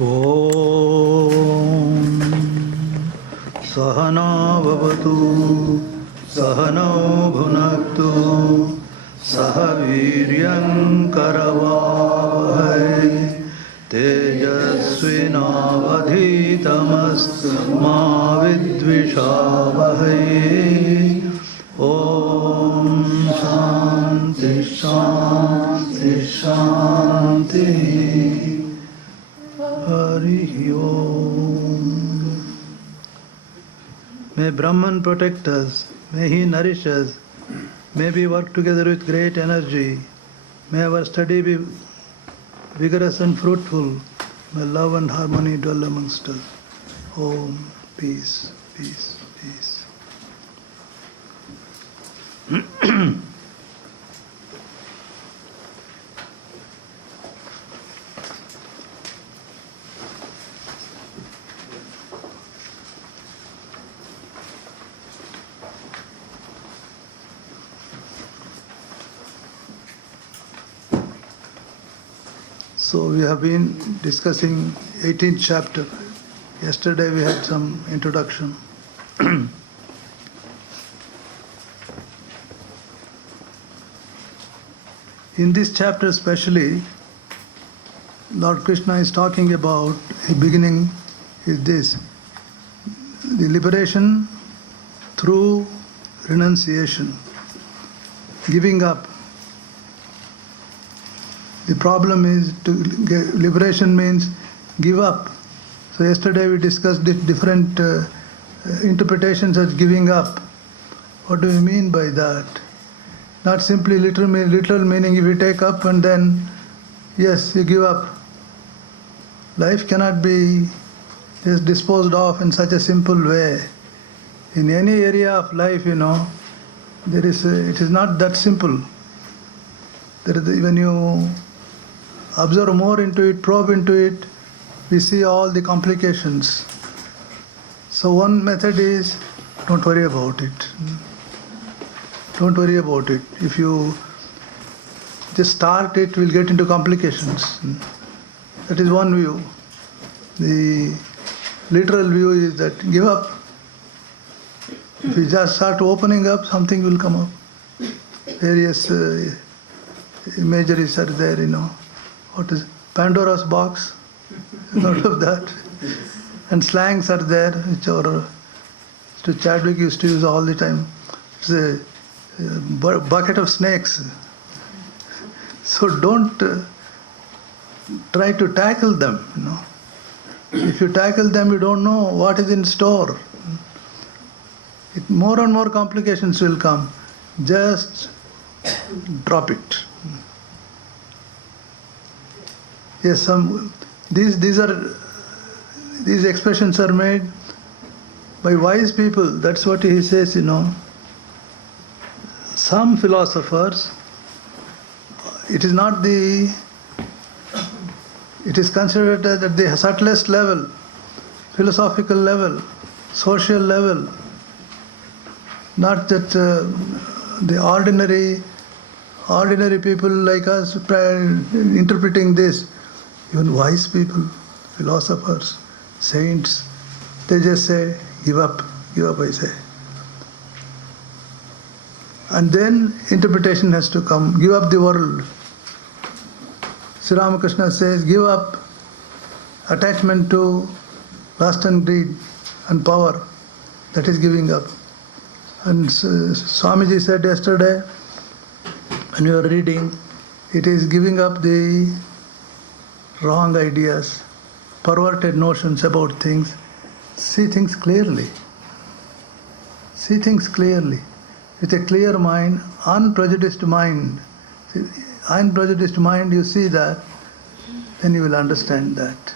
Om Sahana Bhavatu Sahano Bhunaktu Sahaviryam Karavavahai Tejasvinavadhitamastu Ma Vidvishavahai. Om Shanti Shanti Shanti. Hari Om. May Brahman protect us, may he nourish us, may we work together with great energy, may our study be vigorous and fruitful, may love and harmony dwell amongst us. Om, peace, peace, peace. So we have been discussing 18th chapter. Yesterday we had some introduction. In this chapter especially, Lord Krishna is talking about, the beginning is this, the liberation through renunciation, giving up. The problem is liberation means give up. So yesterday we discussed different interpretations of giving up. What do we mean by that? Not simply literal meaning if you take up and then, yes, you give up. Life cannot be just disposed of in such a simple way. In any area of life, it is not that simple. When you observe more into it, probe into it, we see all the complications. So one method is, don't worry about it. Don't worry about it. If you just start it, we'll get into complications. That is one view. The literal view is that give up. If you just start opening up, something will come up. Various imageries are there, What is Pandora's box? Out of that. And slangs are there, which Mr. Chadwick used to use all the time. It's a bucket of snakes. So don't try to tackle them, If you tackle them, you don't know what is in store. More and more complications will come. Just drop it. Yes, these expressions are made by wise people. That's what he says, Some philosophers, it is considered at the subtlest level, philosophical level, social level, not that the ordinary people like us interpreting this. Even wise people, philosophers, saints, they just say, give up, I say. And then interpretation has to come, give up the world. Sri Ramakrishna says, give up attachment to lust and greed and power. That is giving up. And Swamiji said yesterday, when we were reading, it is giving up the wrong ideas, perverted notions about things. See things clearly. See things clearly. With a clear mind, unprejudiced mind. Unprejudiced mind, you see that, then you will understand that.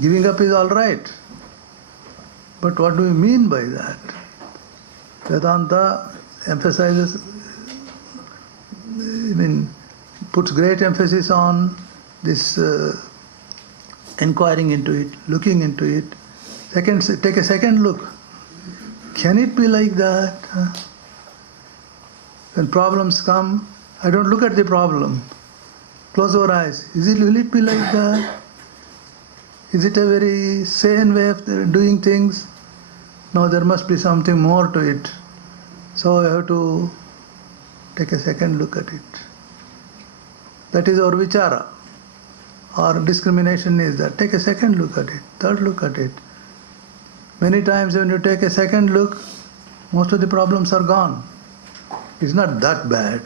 Giving up is all right. But what do we mean by that? Vedanta emphasizes, puts great emphasis on this inquiring into it, looking into it. Take a second look. Can it be like that? When problems come, I don't look at the problem. Close our eyes. Will it be like that? Is it a very sane way of doing things? No, there must be something more to it. So I have to take a second look at it. That is our vichara. Our discrimination is that. Take a second look at it, third look at it. Many times when you take a second look, most of the problems are gone. It's not that bad.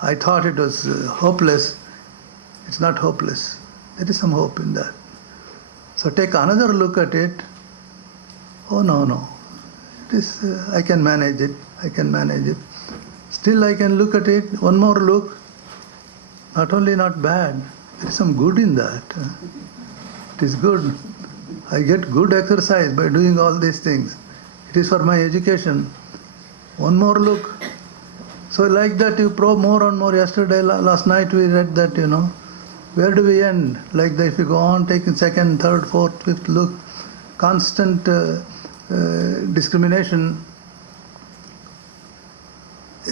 I thought it was hopeless. It's not hopeless. There is some hope in that. So take another look at it. Oh no. It is. I can manage it. I can manage it. Still I can look at it. One more look. Not only not bad, there is some good in that. It is good. I get good exercise by doing all these things. It is for my education. One more look. So like that you probe more and more. Yesterday, last night we read that, where do we end? Like that if you go on taking second, third, fourth, fifth look, constant discrimination,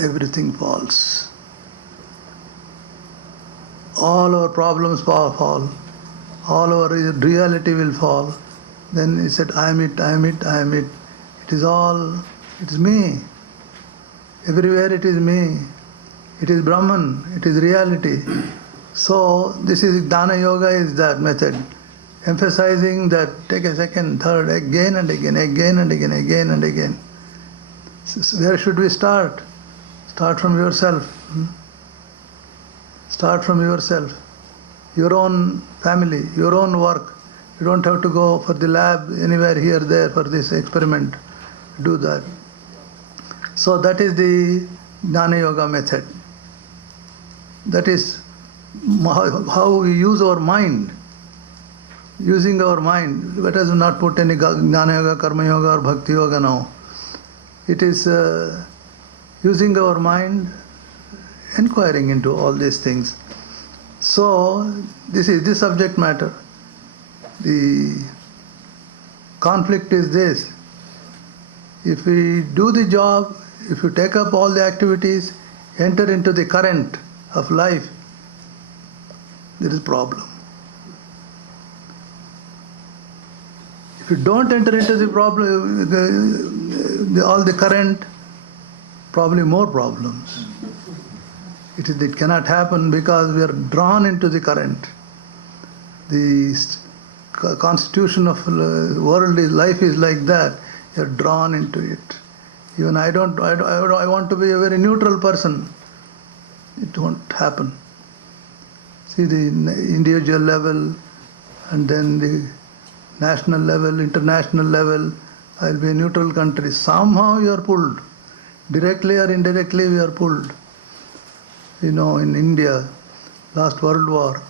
everything falls. All our problems fall. All our reality will fall. Then he said, I am it. It is me. Everywhere it is me. It is Brahman. It is reality. So this is Dana Yoga is that method. Emphasizing that take a second, third, again and again. So where should we start? Start from yourself. Start from yourself. Your own family, your own work. You don't have to go for the lab anywhere here, there for this experiment. Do that. So that is the Jnana Yoga method. That is how we use our mind. Using our mind. Let us not put any Jnana Yoga, Karma Yoga or Bhakti Yoga now. It is using our mind, inquiring into all these things. So this is the subject matter. The conflict is this. If we do the job, if you take up all the activities, enter into the current of life, there is problem. If you don't enter into the problem, all the current, probably more problems. It cannot happen because we are drawn into the current. The constitution of world life is like that. You are drawn into it. Even I want to be a very neutral person. It won't happen. See the individual level and then the national level, international level. I'll be a neutral country. Somehow you are pulled. Directly or indirectly we are pulled. In India, last World War,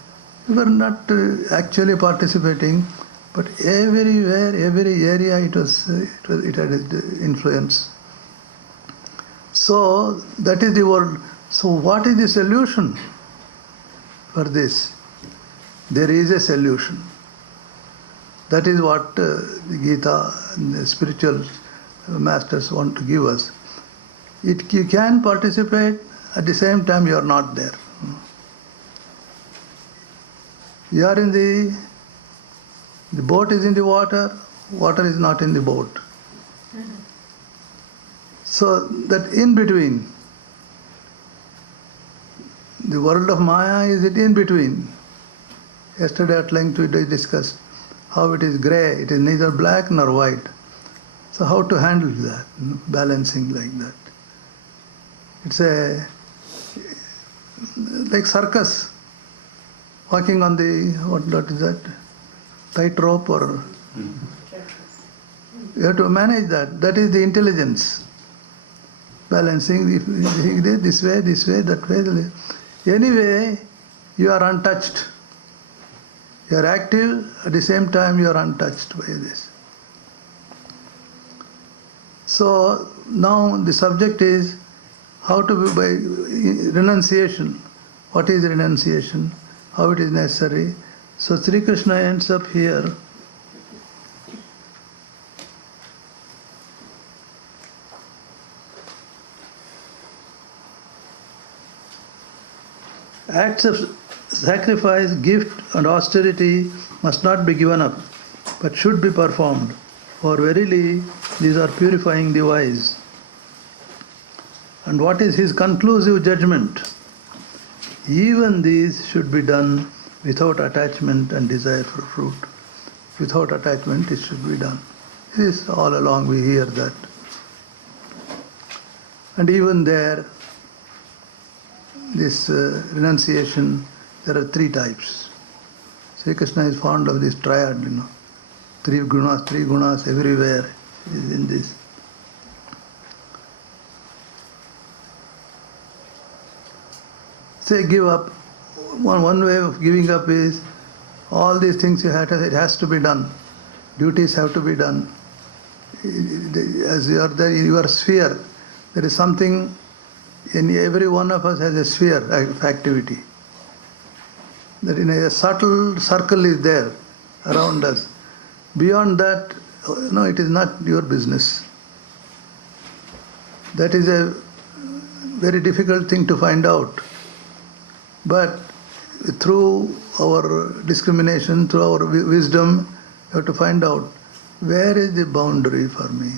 we were not actually participating, but everywhere, every area, it had influence. So that is the world. So what is the solution for this? There is a solution. That is what the Gita and the spiritual masters want to give us. You can participate, at the same time you are not there. You are in the boat is in the water is not in the boat. So that in between, the world of Maya is it in between. Yesterday at length we discussed how it is grey, it is neither black nor white. So how to handle that, balancing like that. It's like circus, walking on the, what is that, tightrope or... You have to manage that. That is the intelligence. Balancing this way, that way. Anyway, you are untouched. You are active, at the same time you are untouched by this. So now the subject is how to be by renunciation. What is renunciation? How it is necessary? So Sri Krishna ends up here. Acts of sacrifice, gift, and austerity must not be given up, but should be performed. For verily, these are purifying the wise. And what is his conclusive judgment? Even these should be done without attachment and desire for fruit. Without attachment, it should be done. This all along we hear that. And even there, this renunciation, there are three types. Sri Krishna is fond of this triad, three gunas everywhere is in this. Say give up. One way of giving up is all these things you have to, it has to be done. Duties have to be done. As you are there in your sphere, there is something in every one of us has a sphere of activity. That in a subtle circle is there around us. Beyond that, no, it is not your business. That is a very difficult thing to find out. But through our discrimination, through our wisdom, you have to find out where is the boundary for me.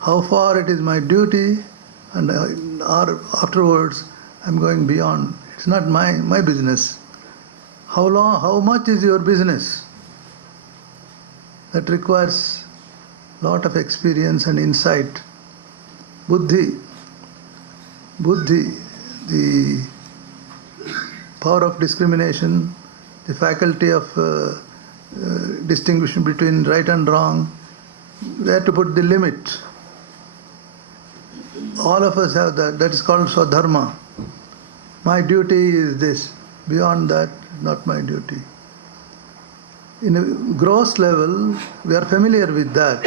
How far it is my duty, and afterwards I'm going beyond. It's not my business. How much is your business? That requires lot of experience and insight. Buddhi, the power of discrimination, the faculty of distinguishing between right and wrong, where to put the limit. All of us have that. That is called Swadharma. My duty is this. Beyond that, not my duty. In a gross level, we are familiar with that.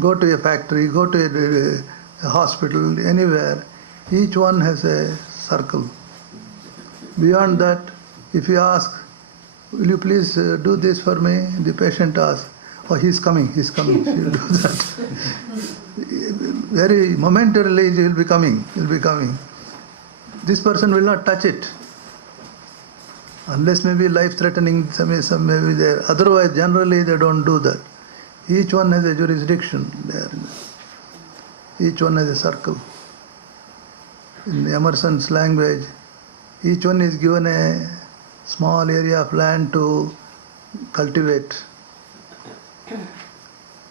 Go to a factory, go to a hospital, anywhere. Each one has a circle. Beyond that, if you ask, will you please do this for me? The patient asks, oh, he's coming. She'll do that. Very momentarily he'll be coming. This person will not touch it. Unless maybe life-threatening, some maybe there. Otherwise, generally they don't do that. Each one has a jurisdiction there. Each one has a circle. In Emerson's language, each one is given a small area of land to cultivate.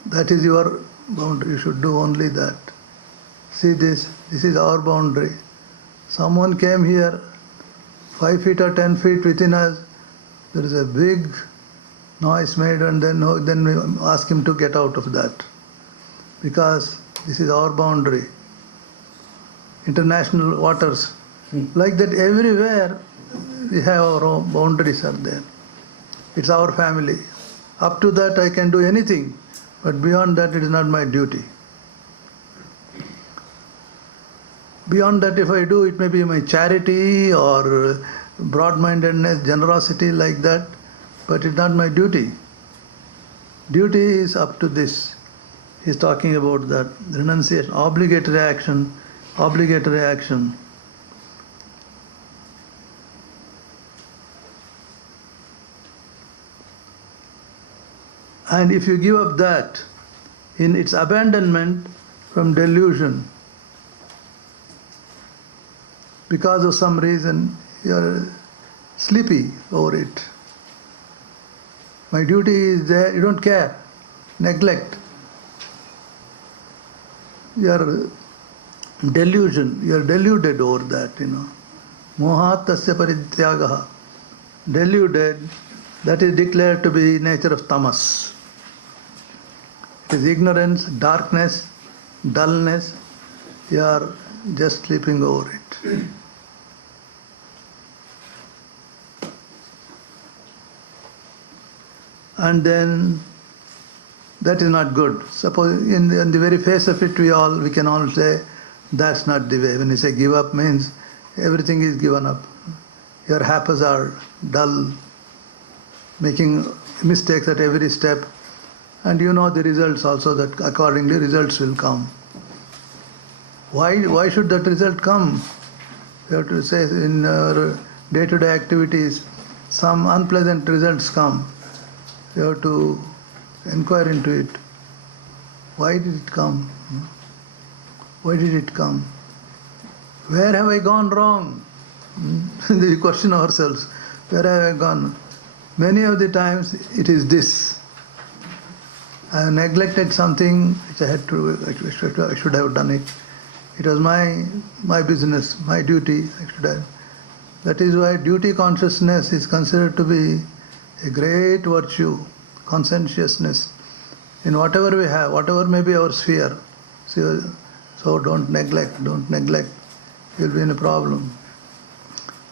That is your boundary. You should do only that. See this is our boundary. Someone came here, 5 feet or 10 feet within us, there is a big noise made, and then we ask him to get out of that. Because this is our boundary. International waters. Like that everywhere we have our own boundaries are there. It's our family. Up to that I can do anything, but beyond that it is not my duty. Beyond that, if I do, it may be my charity or broad-mindedness, generosity like that, but it's not my duty. Duty is up to this. He's talking about that renunciation, obligatory action. And if you give up that, in its abandonment from delusion, because of some reason you are sleepy over it. My duty is there, you don't care, neglect. You are deluded over that, Mohat tasya parityagaha. Deluded, that is declared to be nature of tamas. It is ignorance, darkness, dullness. You are just sleeping over it. And then that is not good. Suppose in the very face of it, we can all say that's not the way. When you say give up means everything is given up. Your haphazard, dull, making mistakes at every step, and you know the results also, that accordingly results will come. Why should that result come? We have to say in our day-to-day activities, some unpleasant results come. We have to inquire into it. Why did it come? Why did it come? Where have I gone wrong? We question ourselves. Where have I gone? Many of the times it is this. I have neglected something which I should have done it. It was my business, my duty. I should have. That is why duty consciousness is considered to be a great virtue, conscientiousness in whatever we have, whatever may be our sphere. So don't neglect. You'll be in a problem.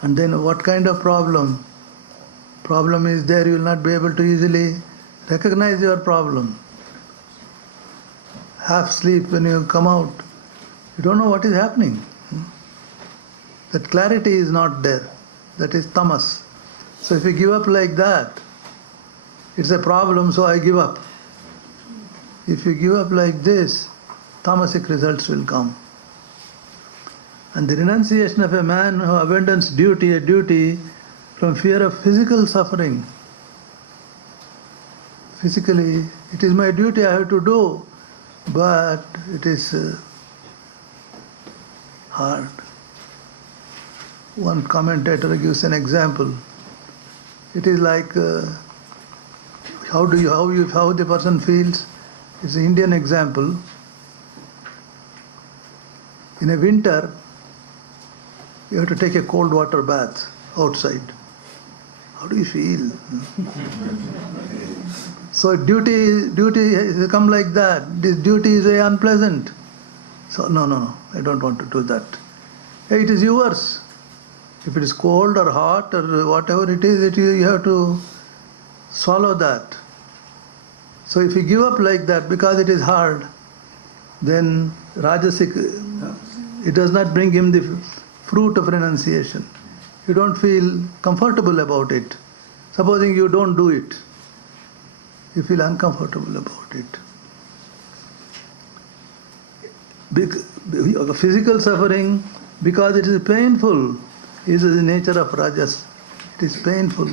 And then what kind of problem? Problem is there, you will not be able to easily recognize your problem. Half sleep when you come out, you don't know what is happening. That clarity is not there. That is tamas. So if you give up like that, it's a problem, so I give up. If you give up like this, tamasic results will come. And the renunciation of a man who abandons a duty from fear of physical suffering. Physically, it is my duty I have to do, but it is hard. One commentator gives an example. It is like how the person feels. It's an Indian example. In a winter, you have to take a cold water bath outside. How do you feel? So duty has come like that. This duty is very unpleasant. So no, I don't want to do that. Hey, it is yours. If it is cold or hot or whatever it is, you have to swallow that. So if you give up like that because it is hard, then Rajasic, it does not bring him the fruit of renunciation. You don't feel comfortable about it. Supposing you don't do it, you feel uncomfortable about it. Physical suffering, because it is painful, is the nature of Rajas. It is painful.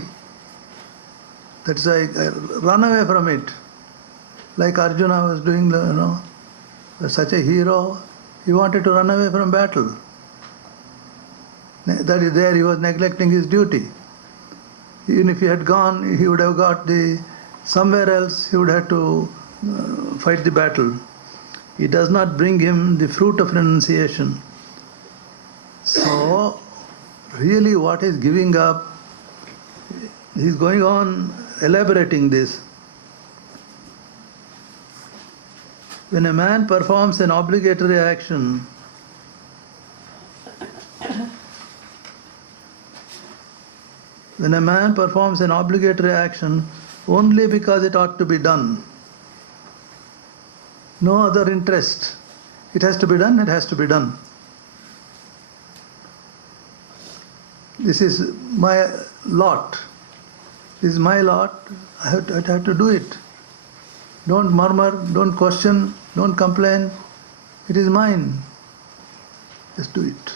That's why I run away from it. Like Arjuna was doing, such a hero, he wanted to run away from battle. That is there, he was neglecting his duty. Even if he had gone, he would have got somewhere else, he would have to fight the battle. It does not bring him the fruit of renunciation. So, really what is giving up, he is going on elaborating this. When a man performs an obligatory action, only because it ought to be done, no other interest, it has to be done. This is my lot. I have to do it. Don't murmur, don't question, don't complain. It is mine. Just do it.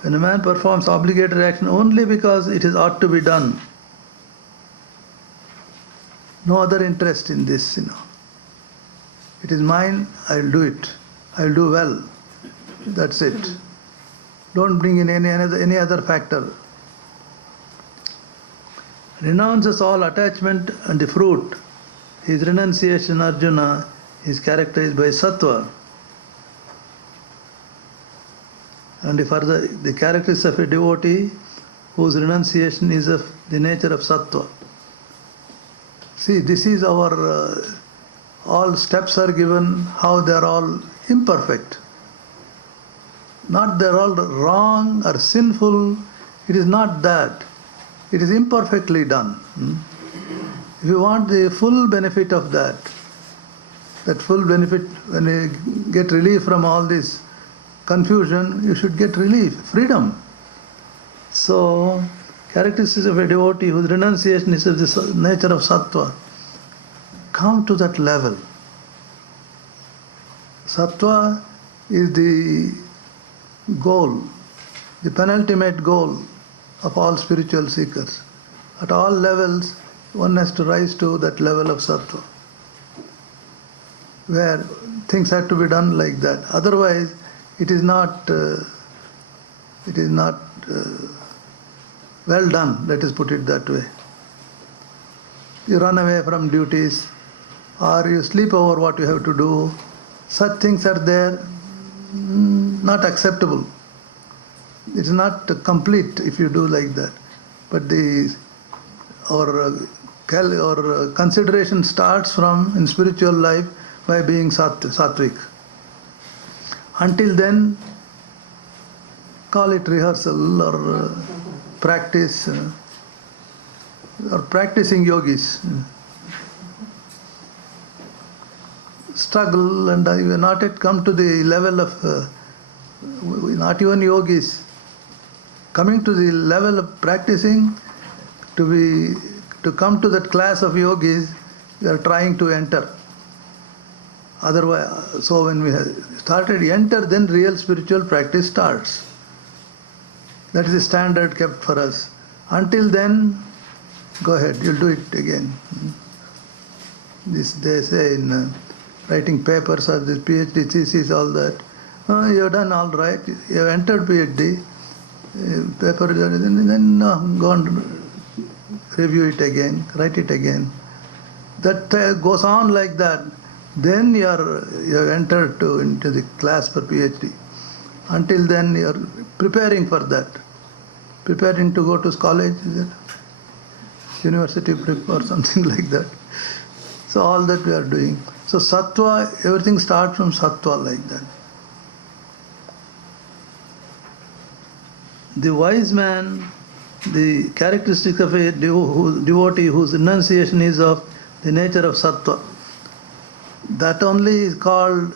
When a man performs obligatory action only because it is ought to be done, no other interest in this, It is mine, I'll do it. I'll do well. That's it. Don't bring in any other factor. Renounces all attachment and the fruit. His renunciation, Arjuna, is characterized by sattva. And further, the characteristics of a devotee whose renunciation is of the nature of sattva. See, this is our, all steps are given, how they are all imperfect. Not they are all wrong or sinful, it is not that. It is imperfectly done. If you want the full benefit of that full benefit, when you get relief from all this confusion, you should get relief, freedom. So, characteristics of a devotee whose renunciation is of the nature of sattva, come to that level. Sattva is the goal, the penultimate goal of all spiritual seekers. At all levels, one has to rise to that level of sattva, where things have to be done like that. Otherwise, it is not well done, let us put it that way. You run away from duties, or you sleep over what you have to do. Such things are there, not acceptable. It is not complete if you do like that. But our consideration starts from, in spiritual life, by being sattvic. Until then, call it rehearsal or practice, or practicing yogis. Struggle, and I have not yet come to the level of, not even yogis, coming to the level of practicing, to come to that class of yogis, we are trying to enter. Otherwise, so when we have started enter, then real spiritual practice starts. That is the standard kept for us. Until then, go ahead, you'll do it again. This they say in writing papers or this PhD thesis, all that. You have done all right. You have entered PhD paper, then go and review it again, write it again. That goes on like that. Then you have entered into the class for PhD. Until then, you are preparing for that. Preparing to go to college, is it? University prep or something like that. So all that we are doing. So sattva, everything starts from sattva like that. The wise man, the characteristic of a devotee whose renunciation is of the nature of sattva, that only is called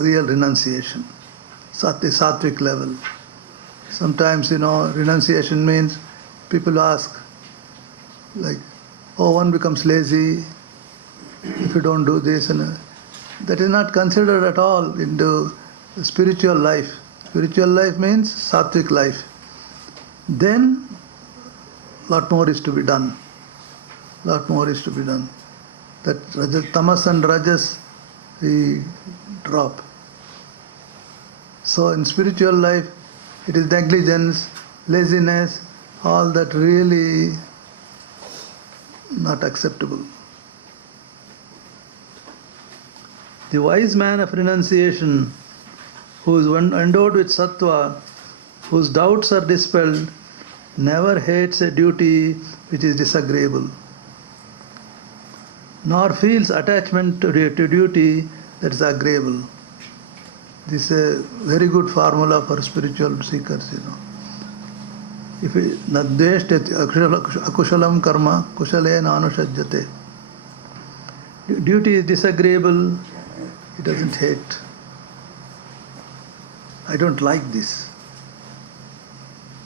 real renunciation, the sattvic level. Sometimes, renunciation means people ask, like, one becomes lazy if you don't do this, and that is not considered at all into spiritual life. Spiritual life means sattvic life. Then, lot more is to be done. Lot more is to be done. That tamas and rajas, we drop. So in spiritual life, it is negligence, laziness, all that really not acceptable. The wise man of renunciation, who is endowed with sattva, whose doubts are dispelled, never hates a duty which is disagreeable, nor feels attachment to duty that is agreeable. This is a very good formula for spiritual seekers, If nadveshtet akushalam karma kushalena anushajyate. Duty is disagreeable, he doesn't hate. I don't like this.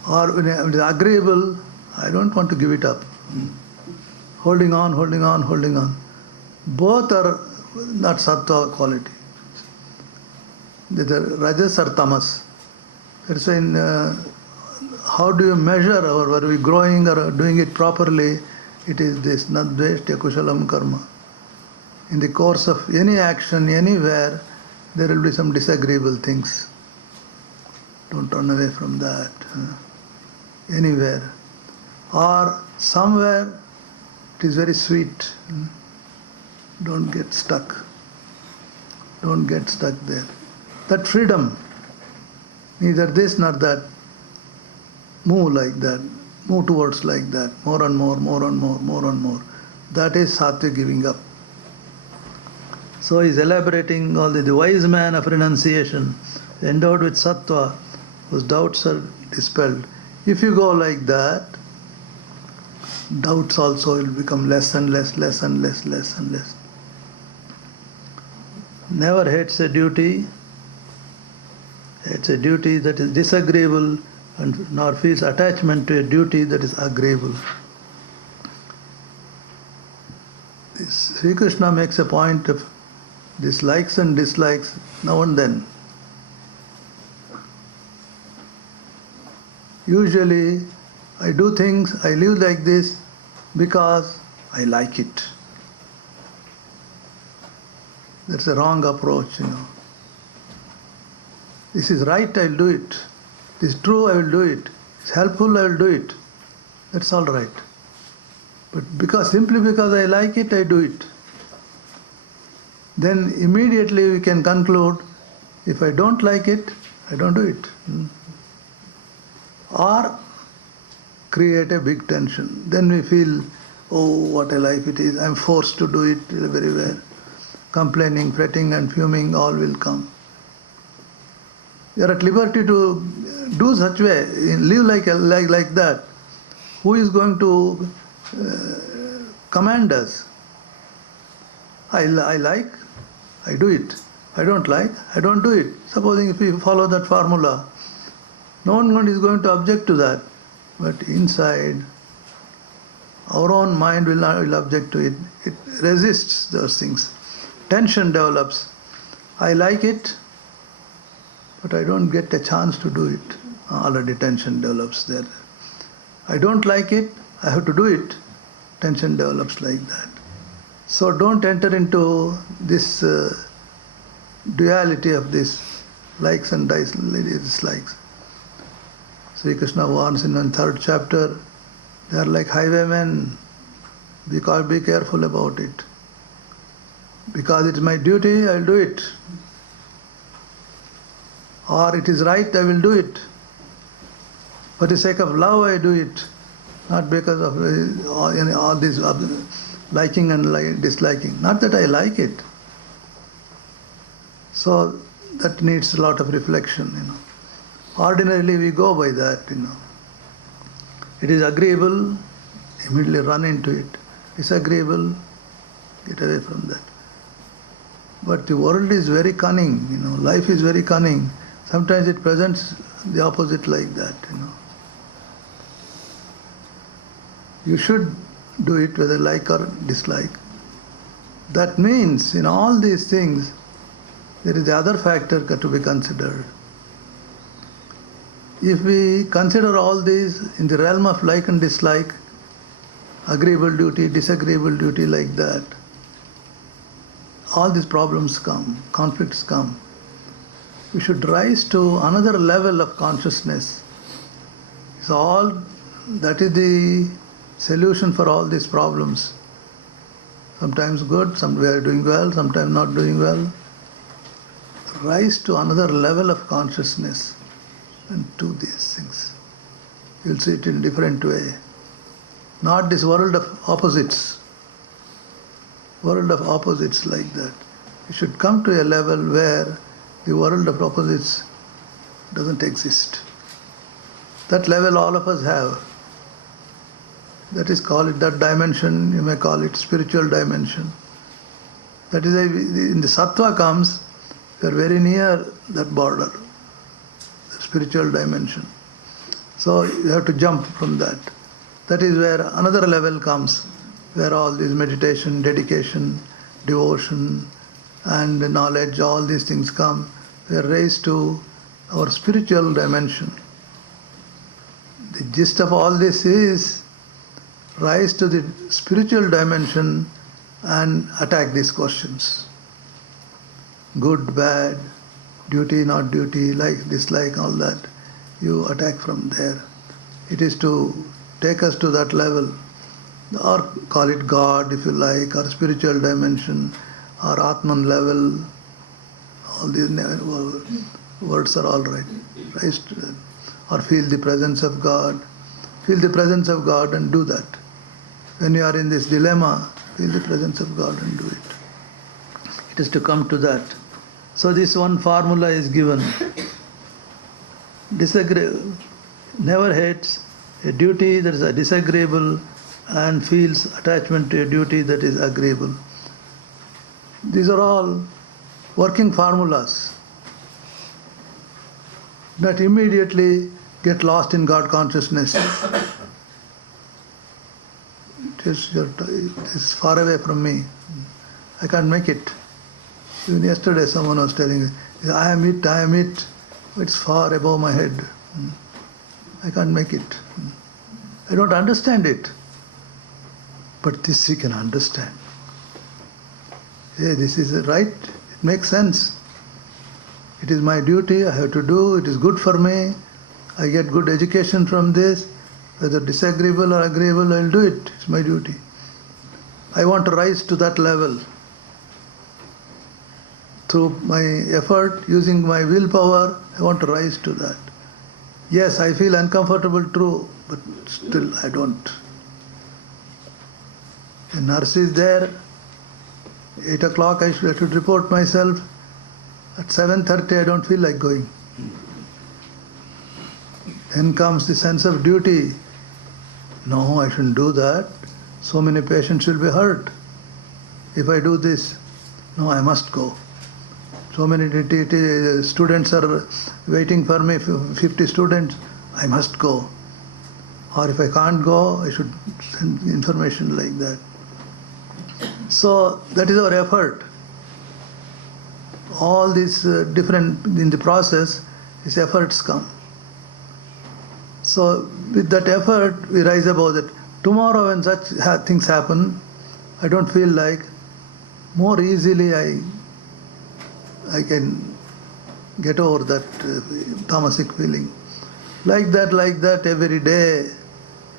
Or when it is agreeable, I don't want to give it up. Holding on. Both are not sattva quality. The rajas or tamas. That's in how do you measure, or are we growing or doing it properly? It is this nadveshya kushalam karma. In the course of any action, anywhere, there will be some disagreeable things. Don't run away from that. Anywhere. Or somewhere, it is very sweet. Don't get stuck. Don't get stuck there. That freedom, neither this nor that, move like that, move towards like that, more and more. That is sattva giving up. So he is elaborating all the wise man of renunciation, endowed with sattva, whose doubts are dispelled. If you go like that, doubts also will become less and less. Never hates a duty. It's a duty that is disagreeable, and nor feels attachment to a duty that is agreeable. Sri Krishna makes a point of dislikes and dislikes now and then. Usually I do things, I live like this because I like it. That's a wrong approach, This is right, I'll do it. This is true, I will do it. It's helpful, I will do it. That's all right. But simply because I like it, I do it. Then immediately we can conclude, if I don't like it, I don't do it. Or create a big tension. Then we feel, oh, what a life it is. I'm forced to do it very well. Complaining, fretting and fuming, all will come. We are at liberty to do such way, live like that. Who is going to command us? I like, I do it. I don't like, I don't do it. Supposing if we follow that formula, no one is going to object to that. But inside, our own mind will object to it. It resists those things. Tension develops. I like it, but I don't get a chance to do it. Already tension develops there. I don't like it, I have to do it. Tension develops like that. So don't enter into this duality of this likes and dislikes. Sri Krishna warns in the 3rd chapter, they are like highwaymen. Be careful about it. Because it's my duty, I'll do it. Or it is right, I will do it. For the sake of love, I do it. Not because of all this liking and disliking. Not that I like it. So that needs a lot of reflection, Ordinarily we go by that, It is agreeable, immediately run into it. Disagreeable, get away from that. But the world is very cunning, life is very cunning. Sometimes it presents the opposite like that, You should do it whether like or dislike. That means in all these things, there is the other factor to be considered. If we consider all these in the realm of like and dislike, agreeable duty, disagreeable duty like that, all these problems come, conflicts come. We should rise to another level of consciousness. That is the solution for all these problems. Sometimes good, some we are doing well, sometimes not doing well. Rise to another level of consciousness and do these things. You'll see it in a different way. Not this world of opposites. World of opposites like that. You should come to a level where the world of opposites doesn't exist. That level all of us have. That is, call it that dimension, you may call it spiritual dimension. That is, in the sattva comes, we are very near that border, the spiritual dimension. So you have to jump from that. That is where another level comes, where all this meditation, dedication, devotion, and knowledge, all these things come. We are raised to our spiritual dimension. The gist of all this is rise to the spiritual dimension and attack these questions. Good, bad, duty, not duty, like, dislike, all that. You attack from there. It is to take us to that level, or call it God if you like, or spiritual dimension, or Atman level. All these words are all right. Rise to that. Or feel the presence of God. Feel the presence of God and do that. When you are in this dilemma, feel the presence of God and do it. It is to come to that. So this one formula is given. Never hates a duty that is disagreeable and feels attachment to a duty that is agreeable. These are all working formulas that immediately get lost in God consciousness. It is far away from me. I can't make it. Even yesterday someone was telling me, I am it. It's far above my head. I can't make it. I don't understand it. But this we can understand. Hey, this is right. It makes sense. It is my duty. I have to do. It is good for me. I get good education from this. Whether disagreeable or agreeable, I'll do it. It's my duty. I want to rise to that level. Through my effort, using my willpower, I want to rise to that. Yes, I feel uncomfortable, true, but still I don't. A nurse is there, 8 o'clock I should report myself. At 7:30 I don't feel like going. Then comes the sense of duty. No, I shouldn't do that. So many patients will be hurt if I do this. No, I must go. So many students are waiting for me, 50 students, I must go. Or if I can't go, I should send information like that. So that is our effort. All these different, in the process, these efforts come. So with that effort, we rise above it. Tomorrow when such things happen, I don't feel like, more easily I can get over that tamasic feeling. Like that every day,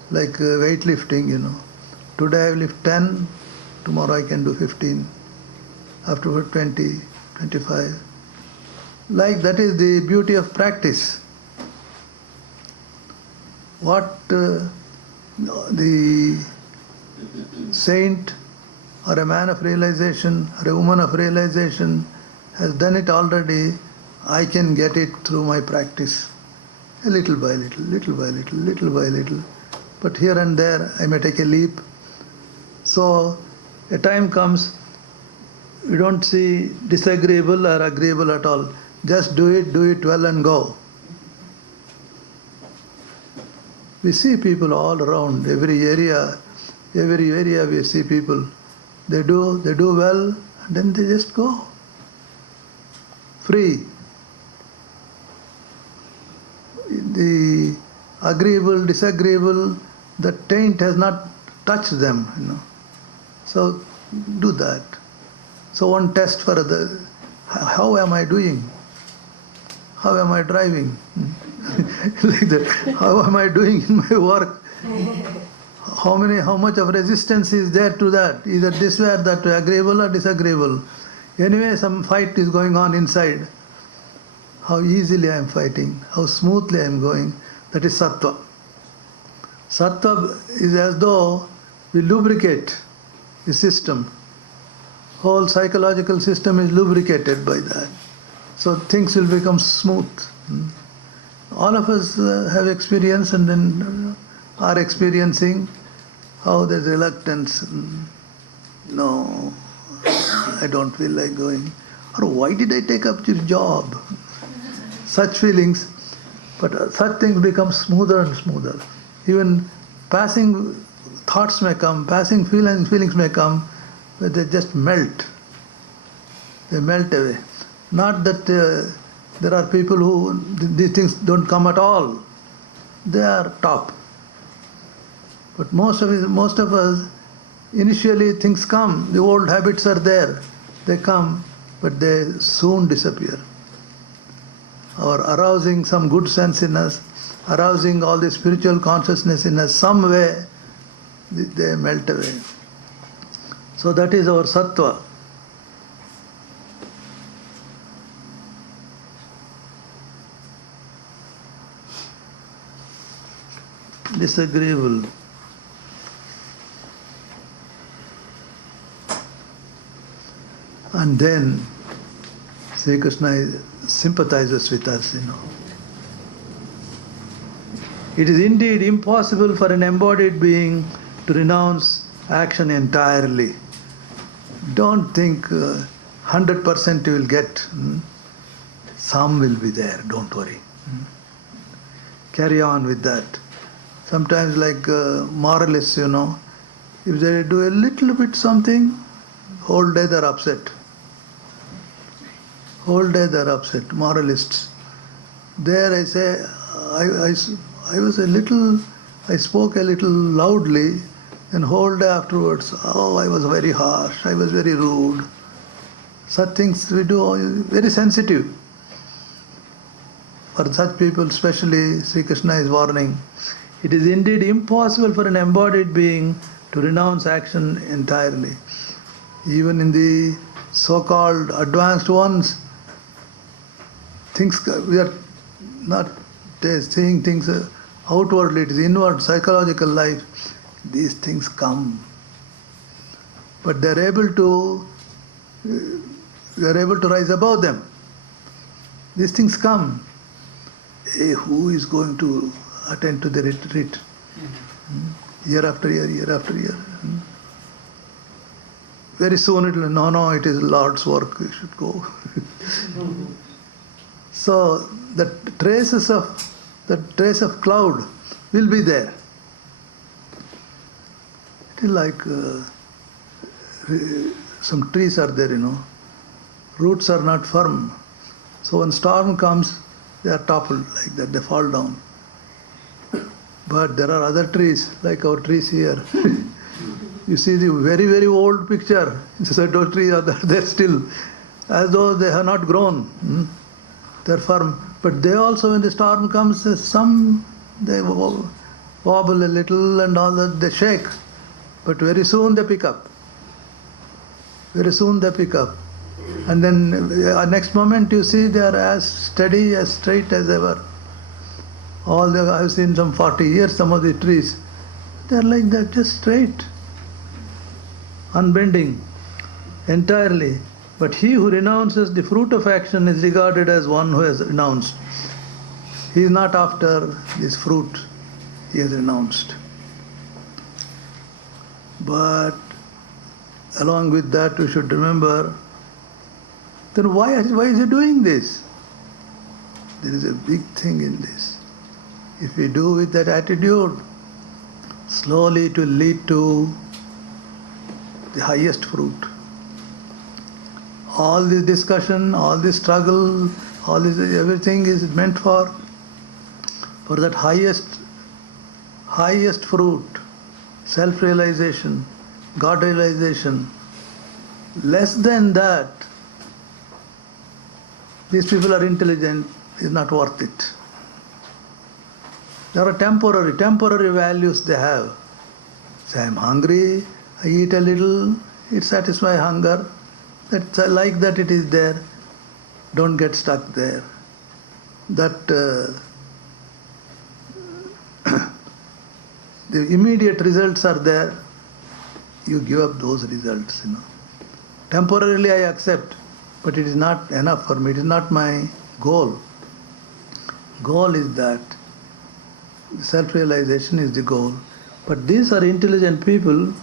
like weightlifting, Today I lift 10, tomorrow I can do 15, afterward 20, 25. Like that is the beauty of practice. What the saint or a man of realization or a woman of realization has done it already, I can get it through my practice. Little by little, little by little, little by little. But here and there I may take a leap. So a time comes, we don't see disagreeable or agreeable at all. Just do it well and go. We see people all around, every area we see people. They do well, and then they just go. Free. The agreeable, disagreeable, the taint has not touched them, So do that. So one test for how am I doing? How am I driving? Like that. How am I doing in my work? How much of resistance is there to that? Either this way or that way, agreeable or disagreeable. Anyway, some fight is going on inside. How easily I am fighting, how smoothly I am going. That is sattva. Sattva is as though we lubricate the system. Whole psychological system is lubricated by that. So things will become smooth. All of us have experience and then are experiencing how there's reluctance. No, I don't feel like going. Or why did I take up this job? Such feelings. But such things become smoother and smoother. Even passing thoughts may come, passing feelings may come, but they just melt. They melt away. Not that there are people who these things don't come at all. They are top. But most of us, initially things come. The old habits are there. They come, but they soon disappear. Or arousing some good sense in us, arousing all the spiritual consciousness in us, some way they melt away. So that is our sattva. Disagreeable. And then Sri Krishna sympathizes with us, It is indeed impossible for an embodied being to renounce action entirely. Don't think 100% you will get. Some will be there, don't worry. Carry on with that. Sometimes like moralists, if they do a little bit something, whole day they're upset. Whole day they're upset, moralists. There I say, I spoke a little loudly, and whole day afterwards, I was very harsh, I was very rude. Such things we do, very sensitive. For such people, especially, Sri Krishna is warning. It is indeed impossible for an embodied being to renounce action entirely. Even in the so-called advanced ones, we are not seeing things outwardly, it is inward, psychological life. These things come. But we are able to rise above them. These things come. Hey, who is going to attend to the retreat? Year after year, year after year. Very soon it will, no, it is Lord's work, we should go. So the trace of cloud will be there. It is like some trees are there, roots are not firm. So when storm comes, they are toppled like that, they fall down. But there are other trees, like our trees here. You see the very, very old picture. Those trees are there still, as though they have not grown. They are firm. But they also, when the storm comes, they wobble a little and all that, they shake. But very soon they pick up. Very soon they pick up. And then next moment you see they are as steady, as straight as ever. I've seen some 40 years, some of the trees. They are like that, just straight. Unbending. Entirely. But he who renounces the fruit of action is regarded as one who has renounced. He is not after this fruit. He has renounced. But along with that we should remember, then why is he doing this? There is a big thing in this. If we do with that attitude, slowly it will lead to the highest fruit. All this discussion, all this struggle, everything is meant for that highest fruit, self-realization, God realization. Less than that, these people are intelligent, is not worth it. There are temporary values they have. Say, I'm hungry, I eat a little, it satisfies hunger. That's like that it is there. Don't get stuck there. That the immediate results are there. You give up those results, Temporarily I accept, but it is not enough for me. It is not my goal. Goal is that self-realization is the goal. But these are intelligent people.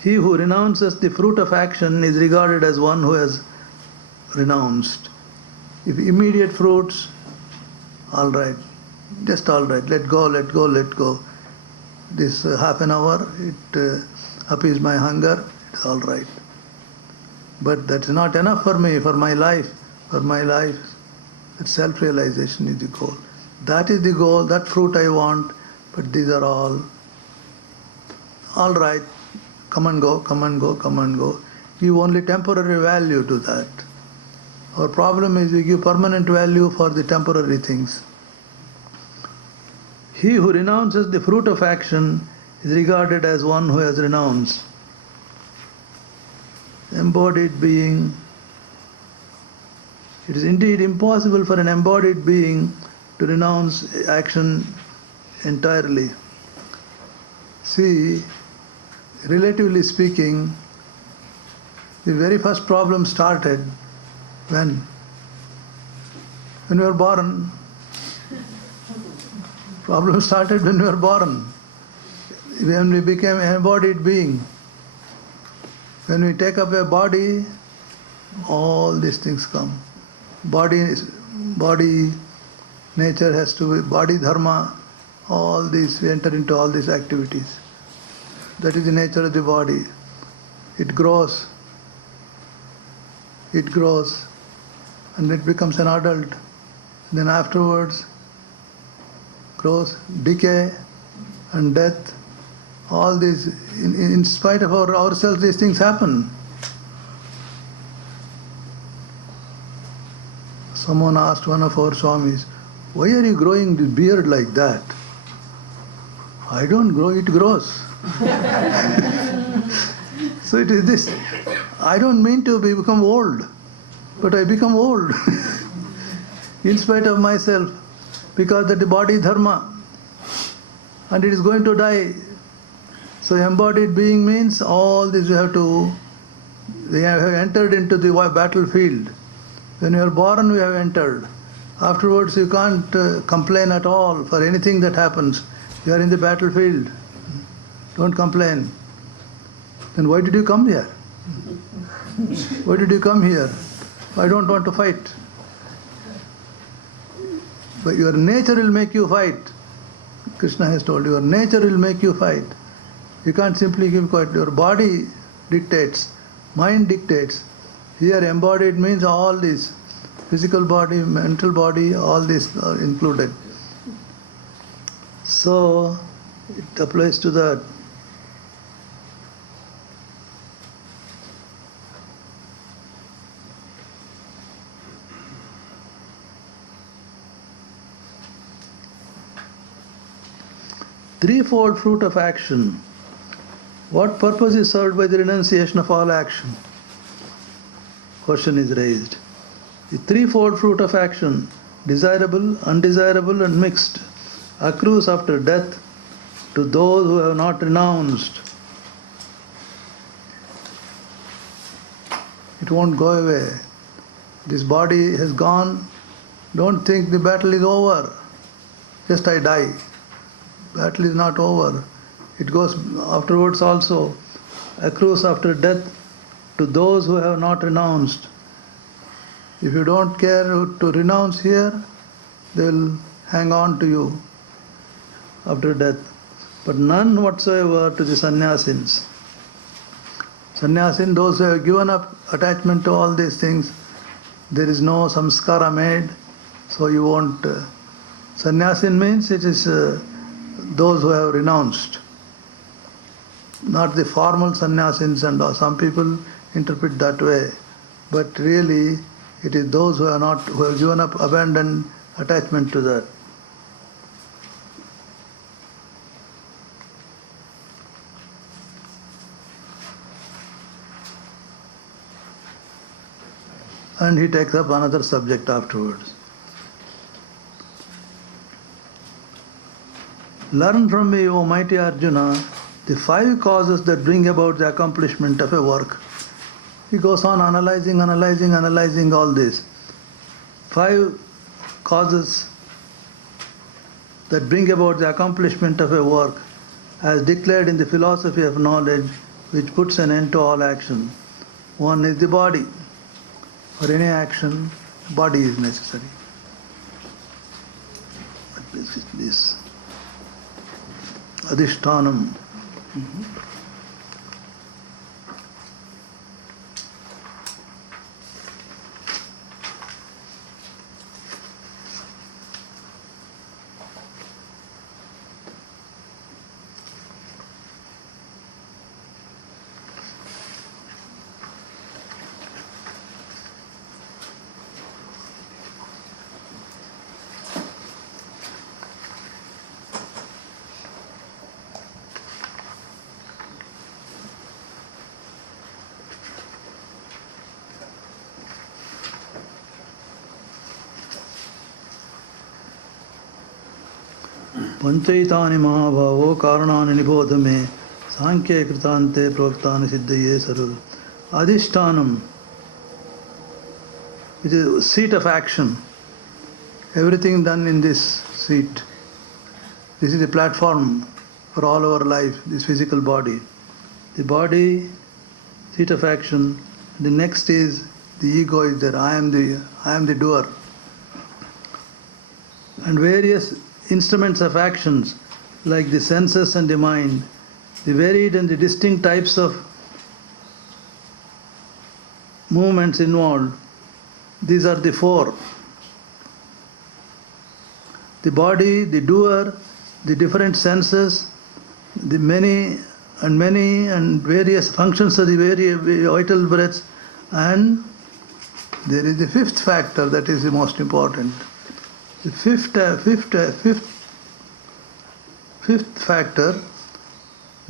He who renounces the fruit of action is regarded as one who has renounced. If immediate fruits, all right, just all right, let go. This half an hour, it appeases my hunger, it's all right. But that's not enough for me, for my life. That self-realization is the goal. That is the goal, that fruit I want, but these are all right. Come and go. Give only temporary value to that. Our problem is we give permanent value for the temporary things. He who renounces the fruit of action is regarded as one who has renounced. Embodied being. It is indeed impossible for an embodied being to renounce action entirely. See, relatively speaking, the very first problem started when we were born. Problem started when we were born. When we became an embodied being. When we take up a body, all these things come. Body, nature has to be, body dharma, all these, we enter into all these activities. That is the nature of the body. It grows, and it becomes an adult. Then afterwards, growth, decay, and death. All these, in spite of ourselves, these things happen. Someone asked one of our Swamis, why are you growing the beard like that? I don't grow, it grows. So it is this. I don't mean to become old, but I become old in spite of myself, because that the body dharma, and it is going to die. So embodied being means all this we have entered into the battlefield. When you are born, we have entered. Afterwards, you can't complain at all for anything that happens. You are in the battlefield. Don't complain. Then why did you come here? Why did you come here? I don't want to fight. But your nature will make you fight. Krishna has told you, your nature will make you fight. You can't simply keep quiet. Your body dictates, mind dictates. Here embodied means all this. Physical body, mental body, all this are included. So it applies to that. Threefold fruit of action. What purpose is served by the renunciation of all action? Question is raised. The threefold fruit of action, desirable, undesirable, and mixed, accrues after death to those who have not renounced. It won't go away. This body has gone. Don't think the battle is over. Just I die. Battle is not over. It goes afterwards also, accrues after death to those who have not renounced. If you don't care to renounce here, they will hang on to you after death. But none whatsoever to the sannyasins. Sannyasin, those who have given up attachment to all these things, there is no samskara made, so you won't. Sannyasin means it is those who have renounced. Not the formal sannyasins, and some people interpret that way. But really, it is those who have given up, abandoned attachment to that. And he takes up another subject afterwards. Learn from me, O mighty Arjuna, the 5 causes that bring about the accomplishment of a work. He goes on analyzing all this. 5 causes that bring about the accomplishment of a work, as declared in the philosophy of knowledge, which puts an end to all action. One is the body. For any action, body is necessary. What place is this? Adhishtanam. पंचैतानि महाभावो कारणानि निबोध में सांख्ये कृतान्ते प्रोक्तानि सिद्धये सर्व. Adhishtanam, which is seat of action. Everything done in this seat. This is the platform for all our life, this physical body. The body, seat of action. The next is the ego is there. I am the doer. And various instruments of actions like the senses and the mind, the varied and the distinct types of movements involved. These are the 4. the body, the doer, the different senses, the many and various functions of the various vital breaths, and there is the fifth factor that is the most important. The fifth factor,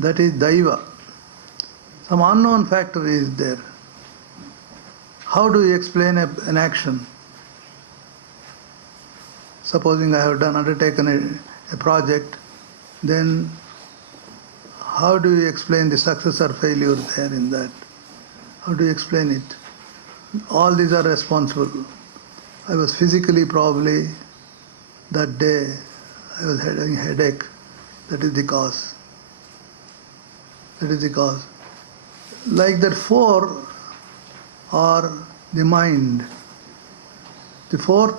that is Daiva. Some unknown factor is there. How do you explain an action? Supposing I have undertaken a project, then how do you explain the success or failure there in that? How do you explain it? All these are responsible. I was physically probably that day, I was having a headache. That is the cause. That is the cause. Like that, four are the mind. The four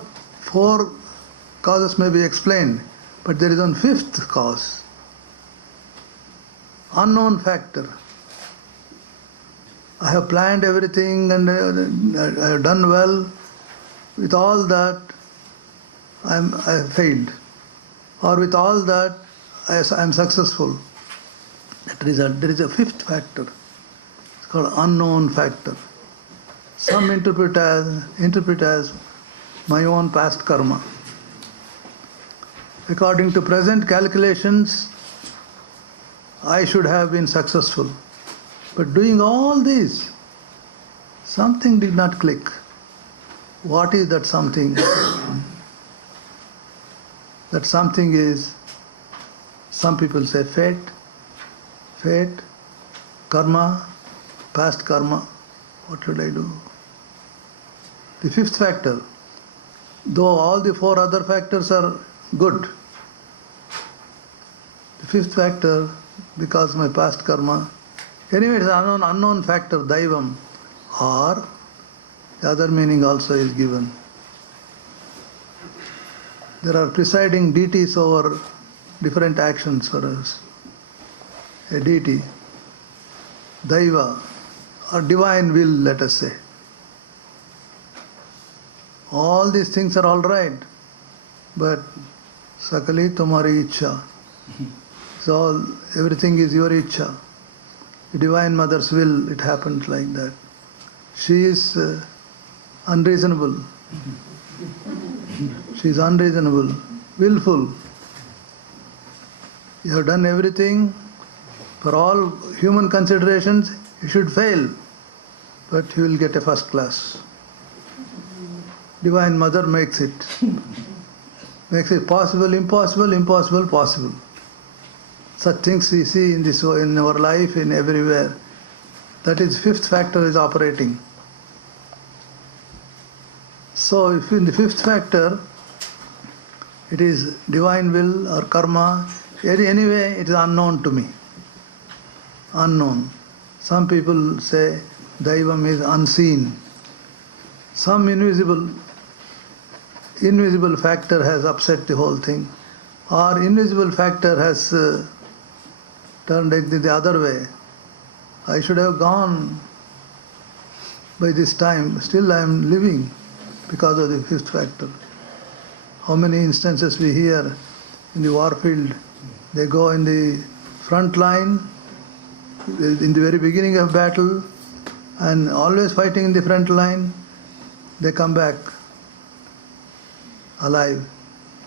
causes may be explained, but there is one fifth cause. Unknown factor. I have planned everything and I have done well. With all that, I have failed. Or with all that, I am successful. There is a fifth factor. It's called unknown factor. Some interpret as my own past karma. According to present calculations, I should have been successful. But doing all this, something did not click. What is that something? That something is, some people say fate, karma, past karma. What should I do? The fifth factor, though all the four other factors are good, the fifth factor, because my past karma, anyway, it's an unknown factor, Daivam, or the other meaning also is given. There are presiding deities over different actions for us. A deity, Daiva, or divine will, let us say. All these things are all right, but Sakali Tumari Ichha. So everything is your Ichha. The Divine Mother's will, it happened like that. She is unreasonable. She is unreasonable, willful. You have done everything. For all human considerations, you should fail, but you will get a first class. Divine Mother makes it possible, impossible, impossible, possible. Such things we see in our life, in everywhere. That is, fifth factor is operating. So, if in the fifth factor, it is divine will or karma, anyway, it is unknown to me. Unknown. Some people say Daivam is unseen. Some invisible factor has upset the whole thing, or invisible factor has turned it the other way. I should have gone by this time, still I am living because of the fifth factor. How many instances we hear in the war field? They go in the front line in the very beginning of battle and always fighting in the front line. They come back alive.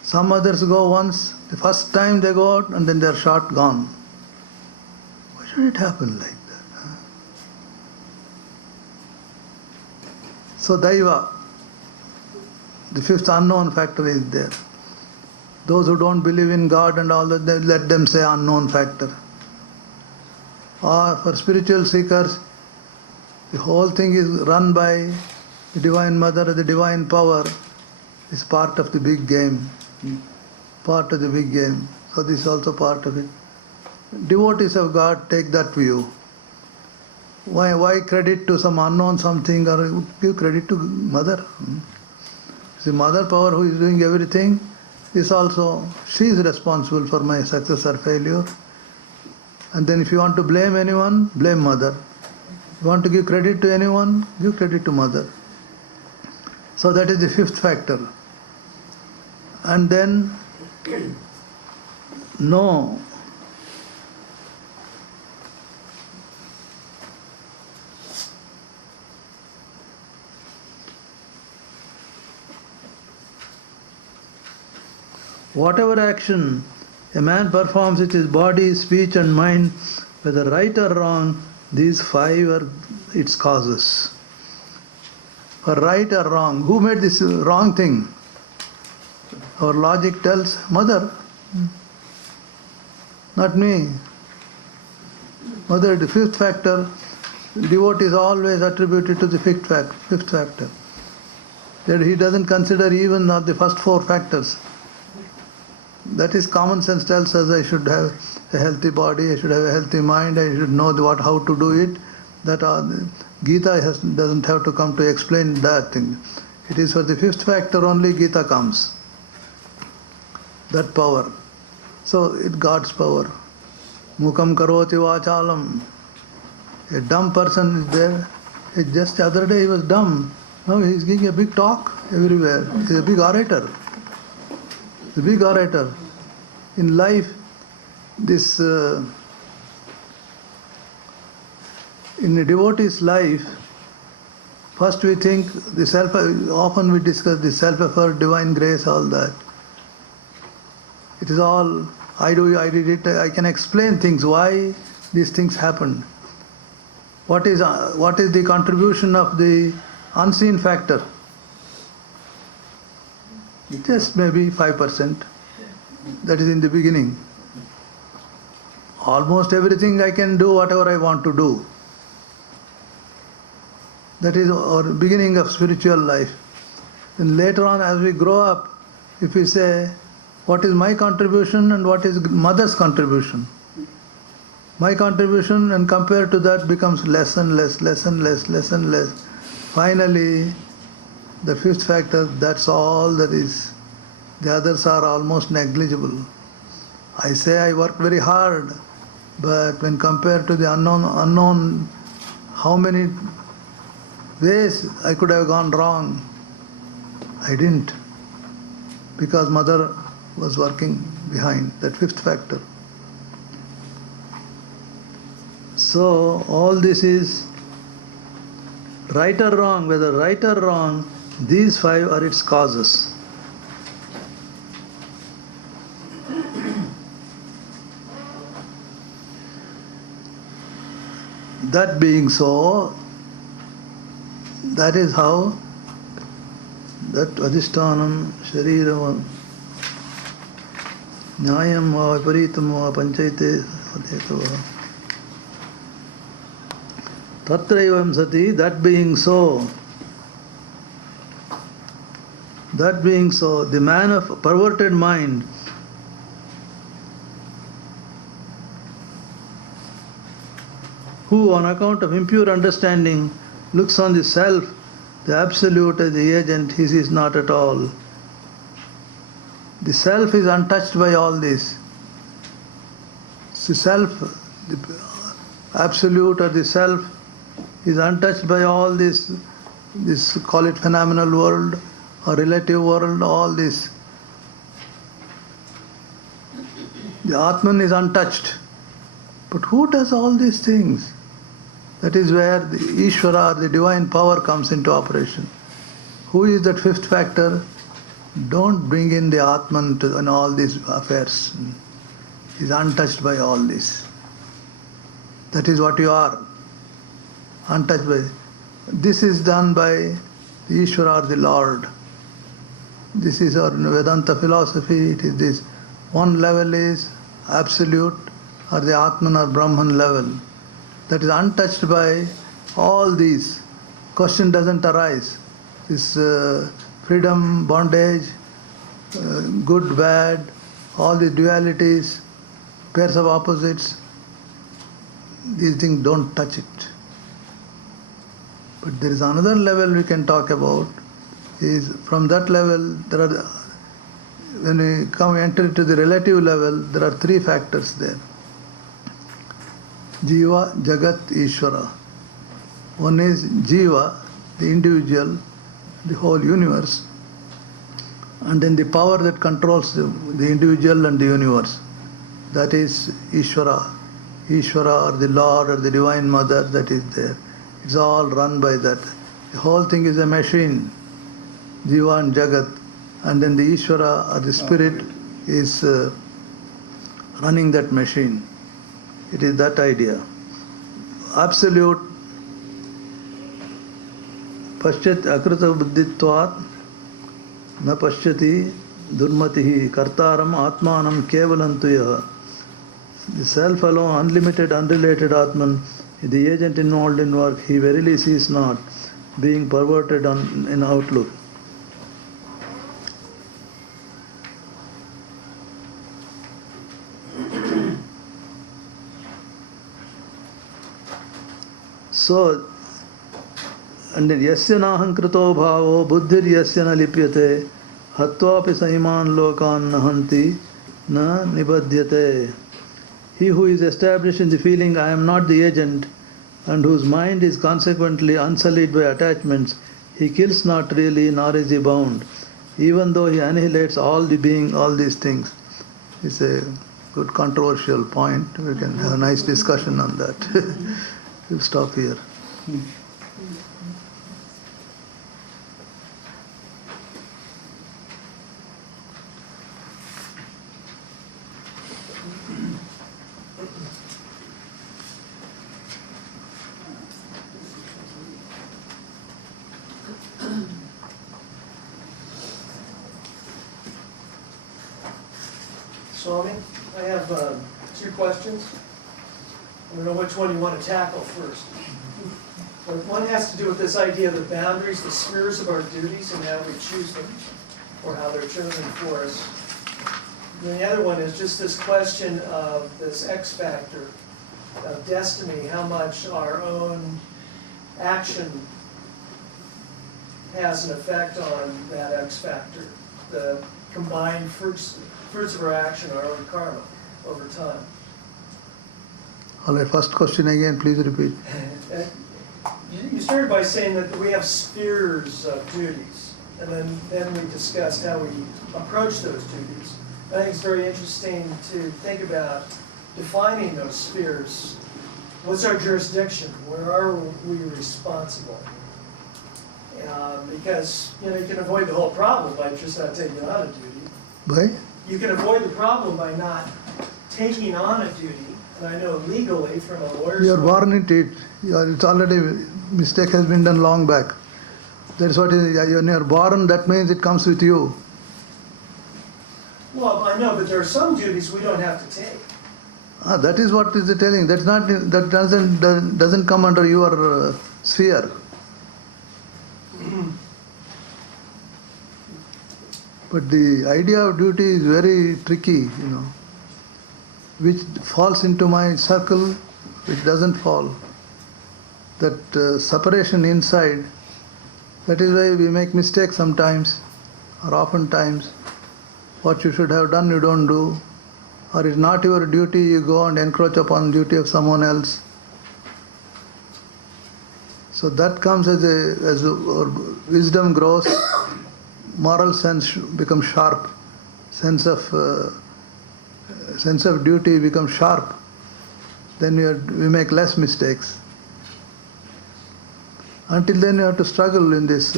Some others go once, the first time they go out and then they are shot, gone. Why should it happen like that? Huh? So Daiva, the fifth unknown factor is there. Those who don't believe in God and all that, let them say unknown factor. Or for spiritual seekers, the whole thing is run by the Divine Mother, the Divine Power is part of the big game. Part of the big game. So this is also part of it. Devotees of God take that view. Why credit to some unknown something or give credit to Mother? The Mother Power who is doing everything is also, she is responsible for my success or failure. And then if you want to blame anyone, blame Mother. If you want to give credit to anyone, give credit to Mother. So that is the fifth factor. And then No. Whatever action a man performs with his body, speech and mind, whether right or wrong, these five are its causes. For right or wrong, who made this wrong thing? Our logic tells mother, not me. Mother, the fifth factor, devotee is always attributed to the fifth factor. That he doesn't consider even not the first four factors. That is common sense tells us I should have a healthy body, I should have a healthy mind, I should know how to do it. That Gita doesn't have to come to explain that thing. It is for the fifth factor only Gita comes. That power. So it's God's power. Mukam karoti vachalam. A dumb person is there. Just the other day he was dumb. Now he's giving a big talk everywhere. He's a big orator. The big orator. In life, this in a devotee's life, first we think the self. Often we discuss the self-effort, divine grace, all that. It is all I did it. I can explain things why these things happened. What is the contribution of the unseen factor? Just maybe 5%. That is in the beginning. Almost everything I can do whatever I want to do. That is our beginning of spiritual life. And later on as we grow up, if we say, what is my contribution and what is mother's contribution? My contribution and compared to that becomes less and less, less and less, less and less. Finally, the fifth factor, that's all that is. The others are almost negligible. I say I work very hard, but when compared to the unknown, how many ways I could have gone wrong, I didn't. Because mother was working behind, that fifth factor. So all this is right or wrong, whether right or wrong, these five are its causes. That being so, that is how that adhishtanam, shariram, nyayam va viparitam va panchayate vadetava. Tatraivam sati, that being so, the man of perverted mind who on account of impure understanding looks on the self, the absolute as the agent, he is not at all. The self is untouched by all this. The self, the absolute or the self is untouched by all this call it phenomenal world or relative world, all this. The Atman is untouched. But who does all these things? That is where the Ishvara, the divine power comes into operation. Who is that fifth factor? Don't bring in the Atman in all these affairs. He is untouched by all this. That is what you are. Untouched by. This is done by the Ishvara, the Lord. This is our Vedanta philosophy. It is this. One level is absolute or the Atman or Brahman level. That is untouched by all these. Question doesn't arise. This freedom, bondage, good, bad, all the dualities, pairs of opposites, these things don't touch it. But there is another level we can talk about. Is from that level, when we enter into the relative level, there are three factors there. Jiva, Jagat, Ishvara. One is Jiva, the individual, the whole universe. And then the power that controls the individual and the universe, that is Ishvara. Ishvara or the Lord or the Divine Mother, that is there. It's all run by that. The whole thing is a machine, Jiva and Jagat. And then the Ishvara or the Spirit is running that machine. It is that idea. Absolute Paschat Akrita Buddhitvat Na Paschati Durmatihi Kartaram Atmanam Kevalantuya. The self alone, unlimited, unrelated Atman, the agent involved in work, he verily sees not, being perverted in outlook. So, and then yasya nahankrito bhavo buddhir yasya na lipyate hatvapi saiman lokan nahanti na nibadhyate. He who is established in the feeling I am not the agent and whose mind is consequently unsullied by attachments, he kills not really nor is he bound, even though he annihilates all the being, all these things. It's a good controversial point. We can have a nice discussion on that. We'll stop here. Swami, I have two questions. I don't know which one you want to tackle first. But one has to do with this idea of the boundaries, the spheres of our duties, and how we choose them, or how they're chosen for us. And the other one is just this question of this X factor of destiny, how much our own action has an effect on that X factor, the combined fruits of our action, our own karma, over time. All right, first question again, please repeat. You started by saying that we have spheres of duties, and then we discussed how we approach those duties. I think it's very interesting to think about defining those spheres. What's our jurisdiction? Where are we responsible? Because you can avoid the whole problem by just not taking on a duty. By? You can avoid the problem by not taking on a duty. And I know legally from a lawyer's You are born into it. It's already, mistake has been done long back. That's what it is. When you are born, that means it comes with you. Well, I know, but there are some duties we don't have to take. That is what is telling. That's not. That doesn't come under your sphere. But the idea of duty is very tricky, which falls into my circle, which doesn't fall. That separation inside, that is why we make mistakes sometimes, or oftentimes. What you should have done, you don't do. Or it's not your duty, you go and encroach upon the duty of someone else. So that comes as wisdom grows, moral sense becomes sharp, sense of duty becomes sharp. Then we make less mistakes. Until then, you have to struggle in this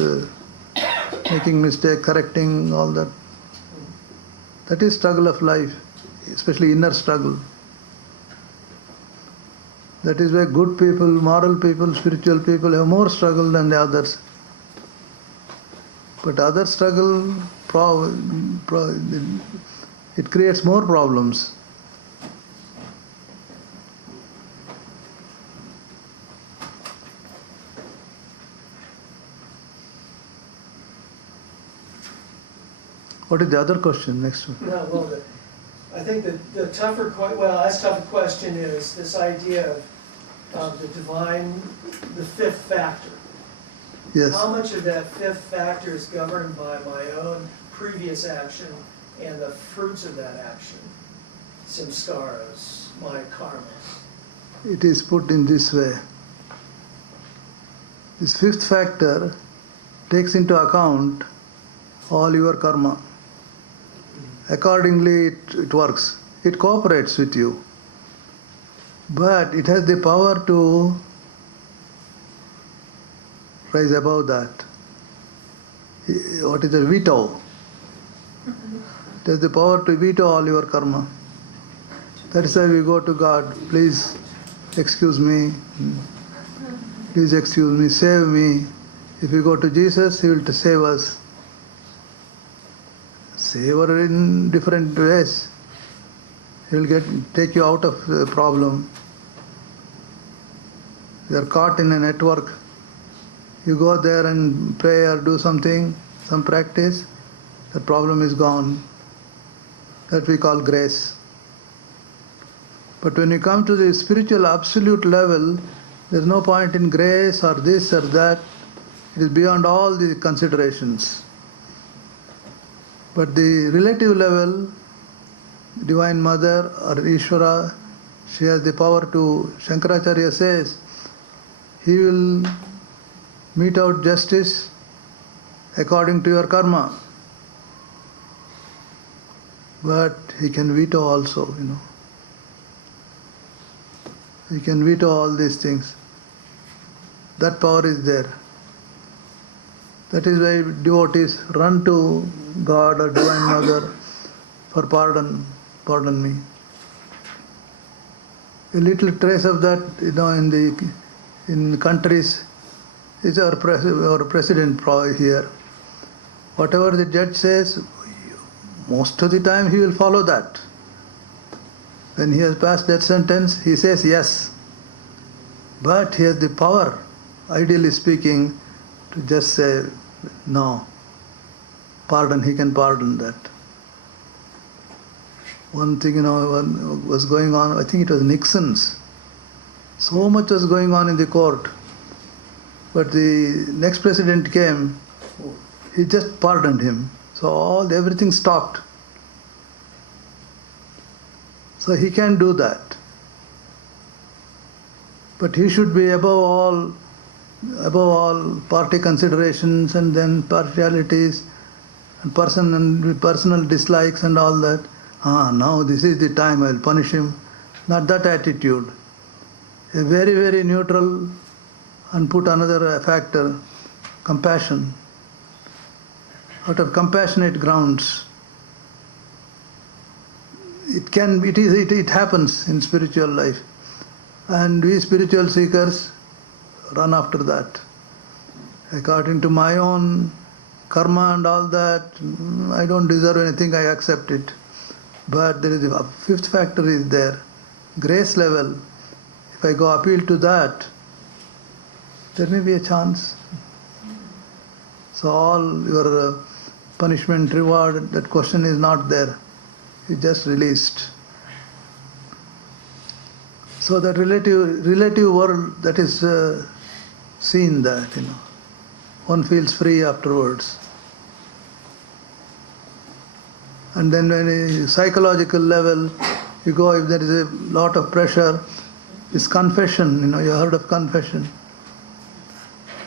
making mistake, correcting all that. That is struggle of life, especially inner struggle. That is why good people, moral people, spiritual people have more struggle than the others. But other struggle, it creates more problems. What is the other question? Next one. No, well, I think that the tougher question is this idea of the divine, the fifth factor. Yes. How much of that fifth factor is governed by my own previous action and the fruits of that action? Samskaras, my karma. It is put in this way. This fifth factor takes into account all your karma. accordingly it works. It cooperates with you. But it has the power to rise above that. What is a veto? It has the power to veto all your karma. That is why we go to God. Please excuse me. Please excuse me. Save me. If we go to Jesus, He will save us. Save us in different ways. He will take you out of the problem. You are caught in a network. You go there and pray or do something, some practice, the problem is gone. That we call grace. But when you come to the spiritual absolute level, there is no point in grace or this or that. It is beyond all the considerations. But the relative level, Divine Mother or Ishvara, she has the power to, Shankaracharya says, He will mete out justice according to your karma. But He can veto also, He can veto all these things. That power is there. That is why devotees run to God or Divine Mother for pardon. Pardon me. A little trace of that, in countries, is our president here. Whatever the judge says, most of the time he will follow that. When he has passed that sentence, he says yes. But he has the power, ideally speaking, to just say no. Pardon, he can pardon that. One thing, was going on, I think it was Nixon's. So much was going on in the court. But the next president came, he just pardoned him. So everything stopped. So he can do that. But he should be above all party considerations and then partialities and personal dislikes and all that. Now this is the time I will punish him. Not that attitude. A very, very neutral, and put another factor, compassion. Out of compassionate grounds. It happens in spiritual life. And we spiritual seekers run after that. According to my own karma and all that, I don't deserve anything, I accept it. But there is a fifth factor is there. Grace level. If I go appeal to that, there may be a chance. So all your punishment, reward, that question is not there. It's just released. So that relative world, that is seen that, one feels free afterwards. And then when a psychological level, you go, if there is a lot of pressure, it's confession, you heard of confession.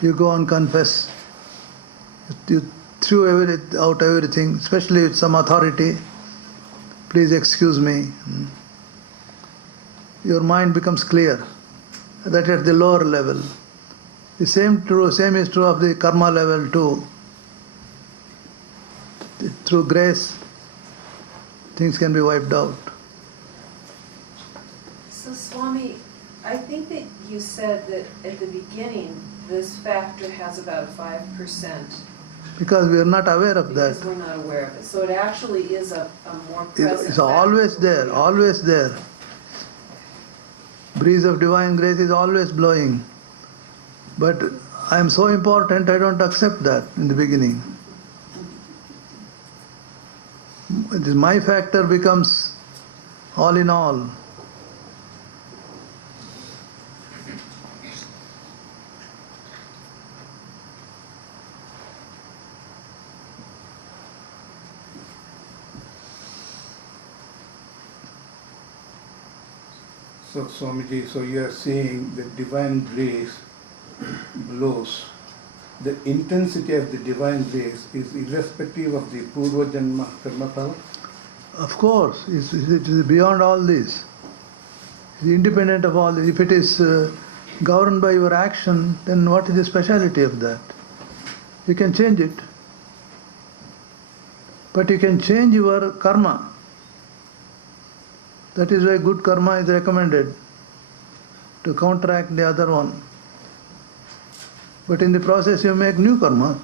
You go and confess. You threw out everything, especially with some authority. Please excuse me. Your mind becomes clear. That at the lower level. The same is true of the karma level too. Through grace, things can be wiped out. So Swami, I think that you said that at the beginning, this factor has about 5%. Because we are not aware of that. Because we're not aware of it. So it actually is a more present It's always factor. there, always there. Breeze of divine grace is always blowing. But I am so important, I don't accept that in the beginning. My factor becomes all in all. So Swamiji, so you are saying the divine grace blows. The intensity of the divine grace is irrespective of the Purva Janma karma power? Of course, it is beyond all this. It is independent of all this. If it is governed by your action, then what is the speciality of that? You can change it. But you can change your karma. That is why good karma is recommended, to counteract the other one. But in the process you make new karma.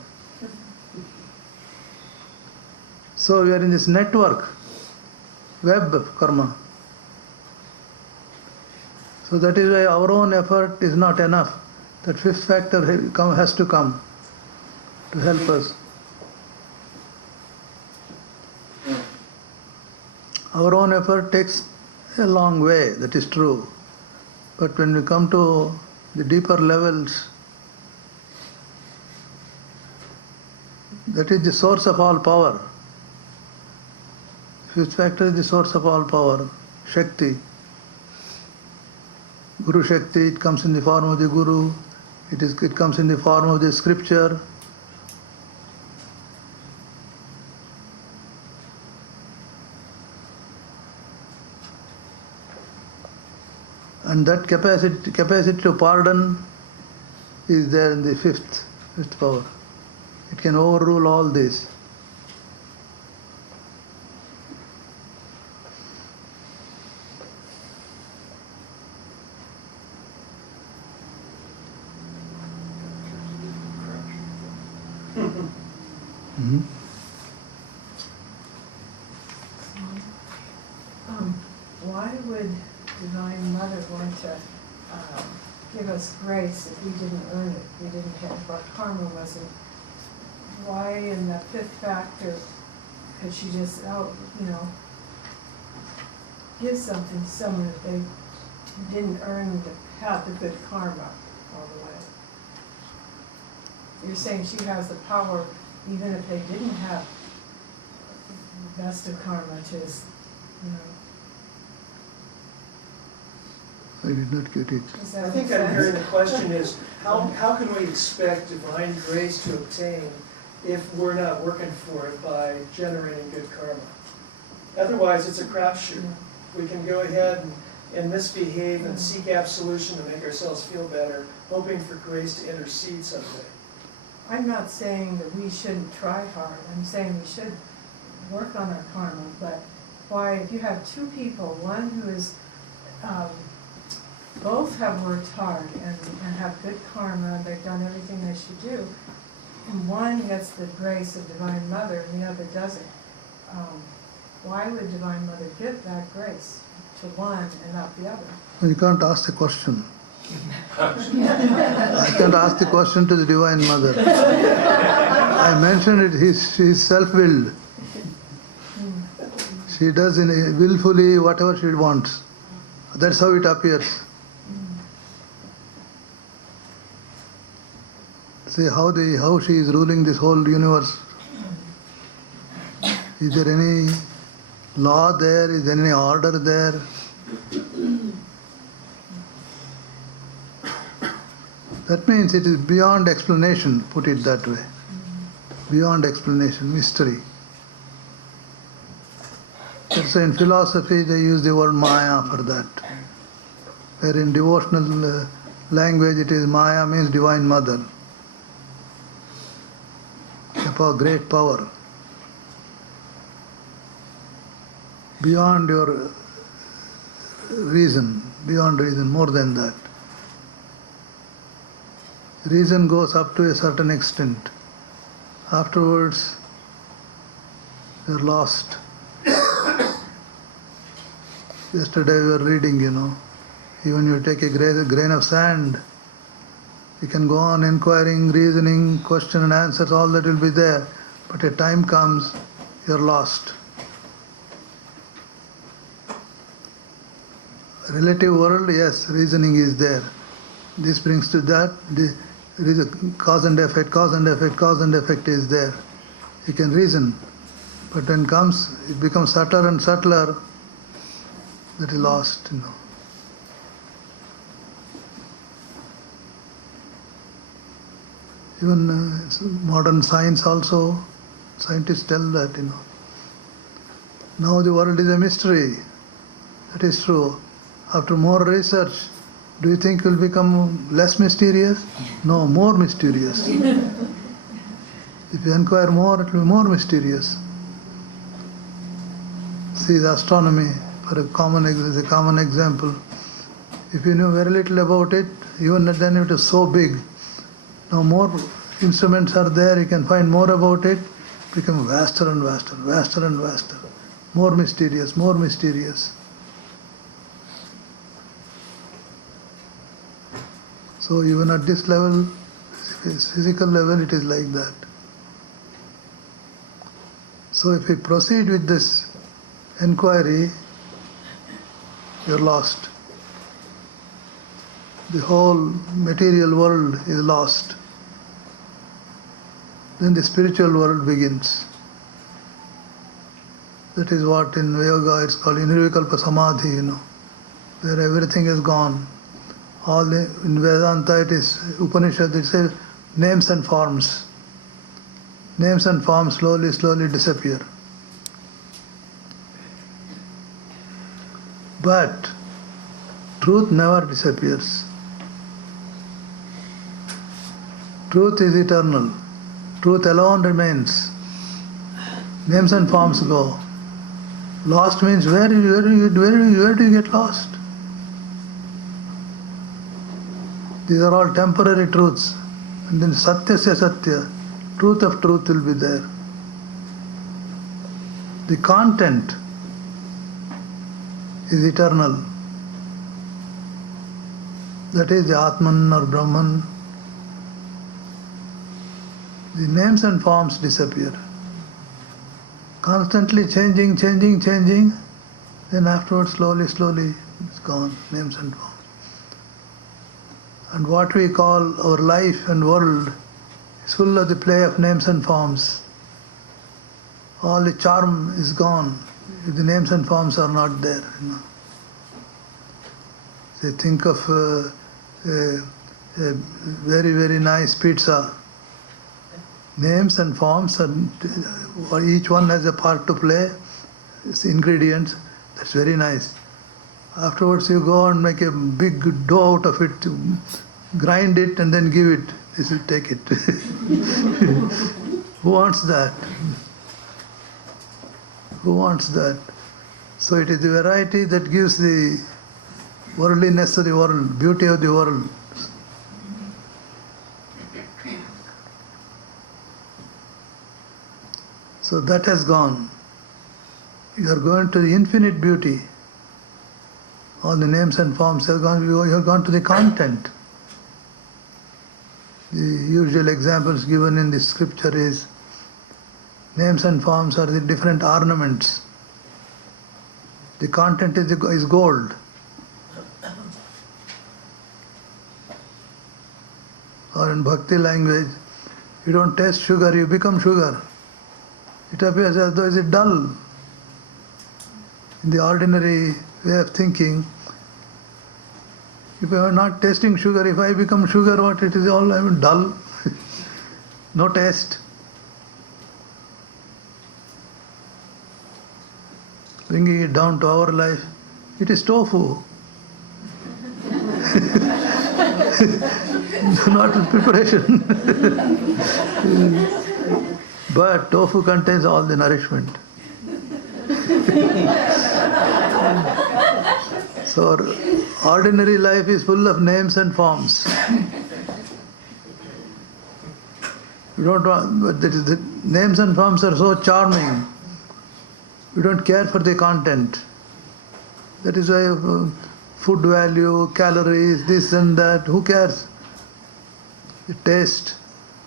So we are in this network, web of karma. So that is why our own effort is not enough. That fifth factor has to come to help us. Our own effort takes a long way, that is true. But when we come to the deeper levels, that is the source of all power. Fifth factor is the source of all power, Shakti. Guru Shakti, it comes in the form of the Guru, it comes in the form of the scripture. And that capacity to pardon is there in the fifth power. It can overrule all this. Mhm. Why would Divine Mother want to give us grace if we didn't earn it? We didn't have, if our karma wasn't. Why in the fifth factor could she just, give something to someone if they didn't earn to have the good karma all the way? You're saying she has the power, even if they didn't have the best of karma, to, I did not get it. does that I think make I'm hearing sense? the question is, how can we expect divine grace to obtain if we're not working for it by generating good karma? Otherwise, it's a crapshoot. We can go ahead and misbehave and seek absolution to make ourselves feel better, hoping for grace to intercede someday. I'm not saying that we shouldn't try hard. I'm saying we should work on our karma, but why, if you have two people, one who is, both have worked hard and have good karma, they've done everything they should do, and one gets the grace of Divine Mother and the other doesn't, why would Divine Mother give that grace to one and not the other? You can't ask the question. I can't ask the question to the Divine Mother. I mentioned it, she is self-willed. She does willfully whatever she wants. That's how it appears. See how she is ruling this whole universe. Is there any law there? Is there any order there? That means it is beyond explanation, put it that way. Beyond explanation, mystery. So in philosophy they use the word Maya for that. Where in devotional language it is Maya means Divine Mother. Great power. Beyond your reason, more than that. Reason goes up to a certain extent. Afterwards, you're lost. Yesterday we were reading, even you take a grain of sand, you can go on inquiring, reasoning, question and answers, all that will be there. But a time comes, you're lost. Relative world, yes, reasoning is there. This brings to that. There is a cause and effect is there. You can reason. But when it becomes subtler and subtler, that is lost, Even modern science also, scientists tell that, Now the world is a mystery. That is true. After more research, do you think it will become less mysterious? No, more mysterious. If you inquire more, it will be more mysterious. See the astronomy, for a common example. If you knew very little about it, even then it is so big. Now more instruments are there, you can find more about it, become vaster and vaster, vaster and vaster, more mysterious, more mysterious. So even at this level, physical level, it is like that. So if we proceed with this inquiry, you're lost. The whole material world is lost. Then the spiritual world begins. That is what in yoga it's called Nirvikalpa Samadhi, where everything is gone. In Vedanta it is Upanishad, it says names and forms. Names and forms slowly disappear. But truth never disappears. Truth is eternal. Truth alone remains. Names and forms go. Lost means where do you get lost? These are all temporary truths. And then Satyasya Satya, truth of truth will be there. The content is eternal. That is the Atman or Brahman. The names and forms disappear. Constantly changing, then afterwards slowly it's gone, names and forms. And what we call our life and world is full of the play of names and forms. All the charm is gone if the names and forms are not there. Say, think of a very, very nice pizza. Names and forms, and each one has a part to play. It's ingredients. That's very nice. Afterwards, you go and make a big dough out of it, grind it, and then give it. This will take it. Who wants that? Who wants that? So it is the variety that gives the worldliness of the world, beauty of the world. So that has gone. You are going to the infinite beauty. All the names and forms have gone. You have gone to the content. The usual examples given in the scripture is names and forms are the different ornaments. The content is gold. Or in bhakti language, you don't taste sugar, you become sugar. It appears as though it is dull. In the ordinary way of thinking, if I am not tasting sugar, if I become sugar, what it is all dull, no taste. Bringing it down to our life, it is tofu. Not with preparation. But tofu contains all the nourishment. So our ordinary life is full of names and forms. We don't want, but the names and forms are so charming. We don't care for the content. That is why food value, calories, this and that, who cares? The taste,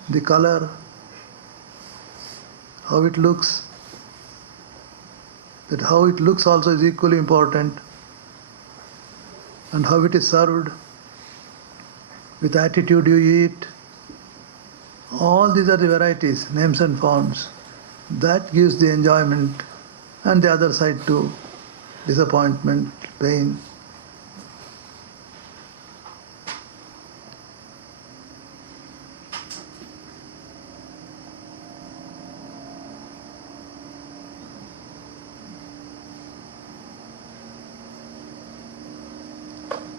the color, how it looks. That how it looks also is equally important. And how it is served, with attitude you eat. All these are the varieties, names and forms. That gives the enjoyment, and the other side too, disappointment, pain.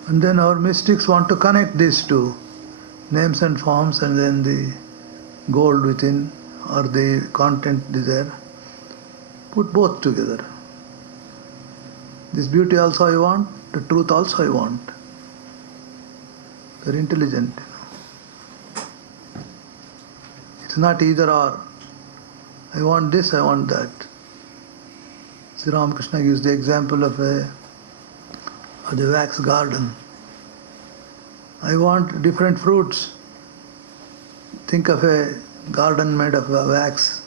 And then our mystics want to connect these two, names and forms, and then the gold within or the content is there. Put both together. This beauty also I want, the truth also I want. Very intelligent. It's not either or. I want this, I want that. Sri Ramakrishna gives the example of the wax garden. I want different fruits. Think of a garden made of wax.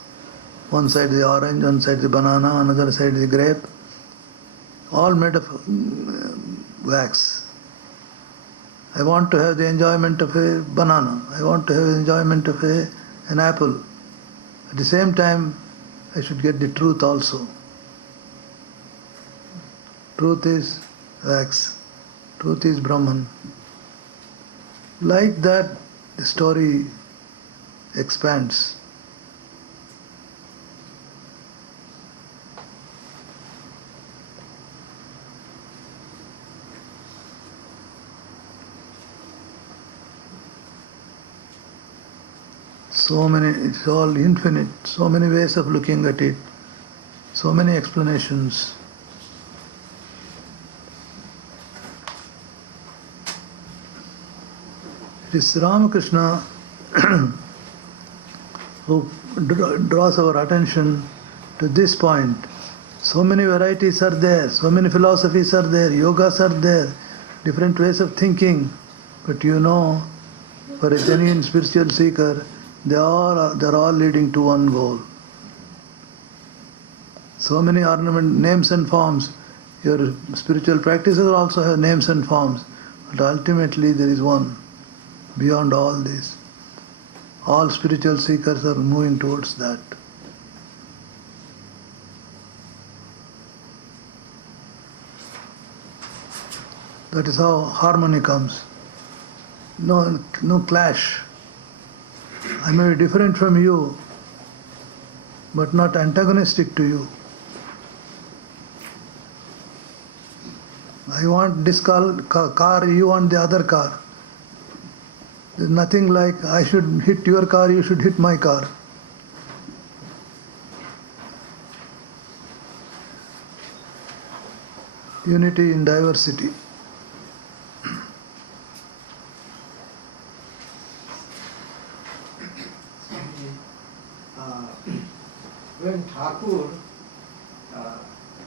One side is the orange, one side is the banana, another side is the grape. All made of wax. I want to have the enjoyment of a banana. I want to have the enjoyment of an apple. At the same time, I should get the truth also. Truth is wax. Truth is Brahman. Like that, the story expands. So many, it's all infinite, so many ways of looking at it, so many explanations. It is Ramakrishna who draws our attention to this point. So many varieties are there, so many philosophies are there, yogas are there, different ways of thinking. But you know, for a genuine spiritual seeker, they're all leading to one goal. So many ornament, names and forms. Your spiritual practices also have names and forms. But ultimately there is one. Beyond all this. All spiritual seekers are moving towards that. That is how harmony comes. No clash. I may be different from you, but not antagonistic to you. I want this car, you want the other car. There's nothing like I should hit your car, you should hit my car. Unity in diversity. When Thakur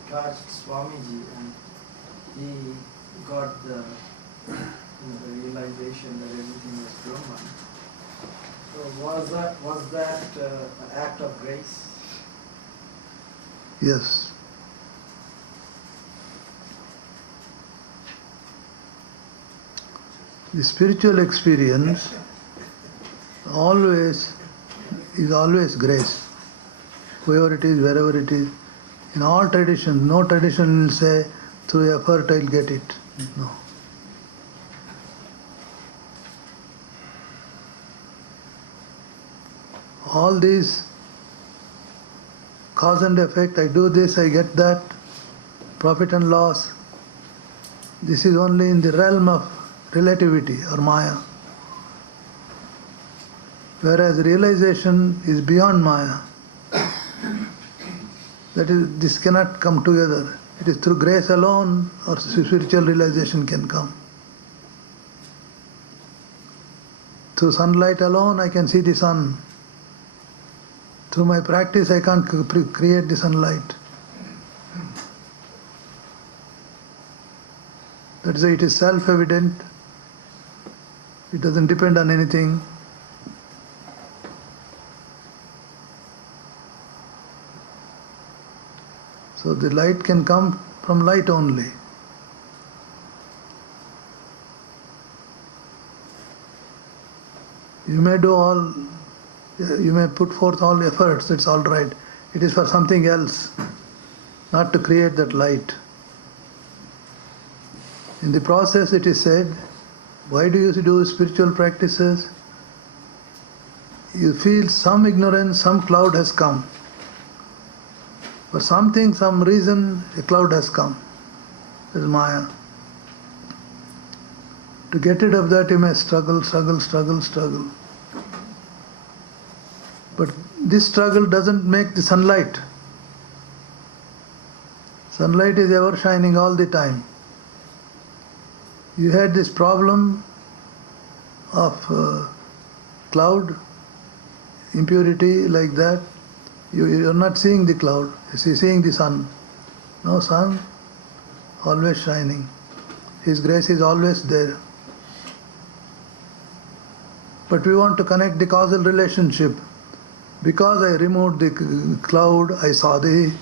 touched Swamiji and he got the the realization that everything was Brahman, so was that an act of grace? Yes. The spiritual experience is always grace. Whoever it is, wherever it is. In all traditions, no tradition will say, through effort I'll get it. No. All these cause and effect, I do this, I get that, profit and loss, this is only in the realm of relativity or Maya. Whereas realization is beyond Maya. That is, this cannot come together. It is through grace alone or spiritual realization can come. Through sunlight alone I can see the sun. Through my practice I can't create the sunlight. That is why it is self-evident. It doesn't depend on anything. So the light can come from light only. You may put forth all efforts, it's all right. It is for something else, not to create that light. In the process it is said, why do you do spiritual practices? You feel some ignorance, some cloud has come. For something, some reason, a cloud has come. That is Maya. To get rid of that, you may struggle. But this struggle doesn't make the sunlight. Sunlight is ever shining all the time. You had this problem of cloud, impurity like that. You're not seeing the cloud, you're seeing the sun. No sun, always shining. His grace is always there. But we want to connect the causal relationship. Because I removed the cloud, I saw the...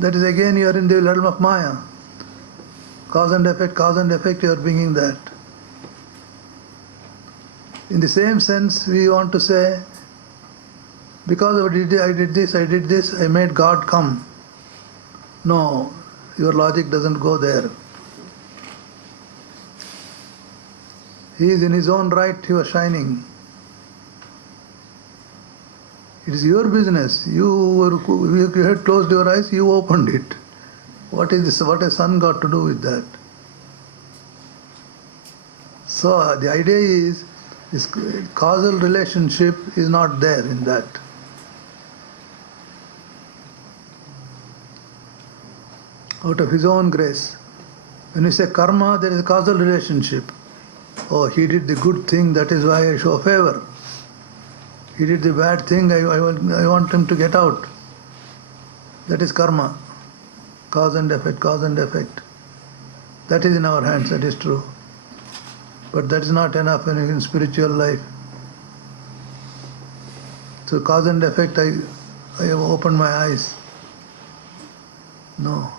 that is again you are in the realm of Maya. Cause and effect, you are bringing that. In the same sense, we want to say, because I did this, I made God come. No, your logic doesn't go there. He is in his own right, he was shining. It is your business. You had closed your eyes, you opened it. What is this? What has sun got to do with that? So the idea is, this causal relationship is not there in that. Out of his own grace. When you say karma, there is a causal relationship. Oh, he did the good thing, that is why I show favor. He did the bad thing, I want him to get out. That is karma. Cause and effect. That is in our hands, that is true. But that is not enough in spiritual life. So cause and effect, I have opened my eyes. No.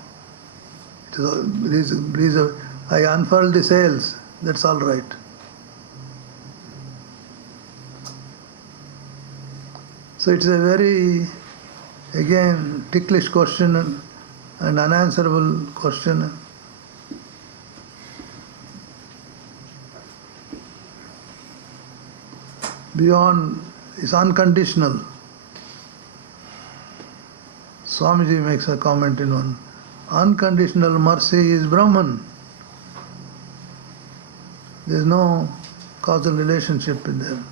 I unfurled the sails, that's all right. So it's a very, again, ticklish question and unanswerable question. Beyond, is unconditional. Swamiji makes a comment in one. Unconditional mercy is Brahman. There is no causal relationship in there.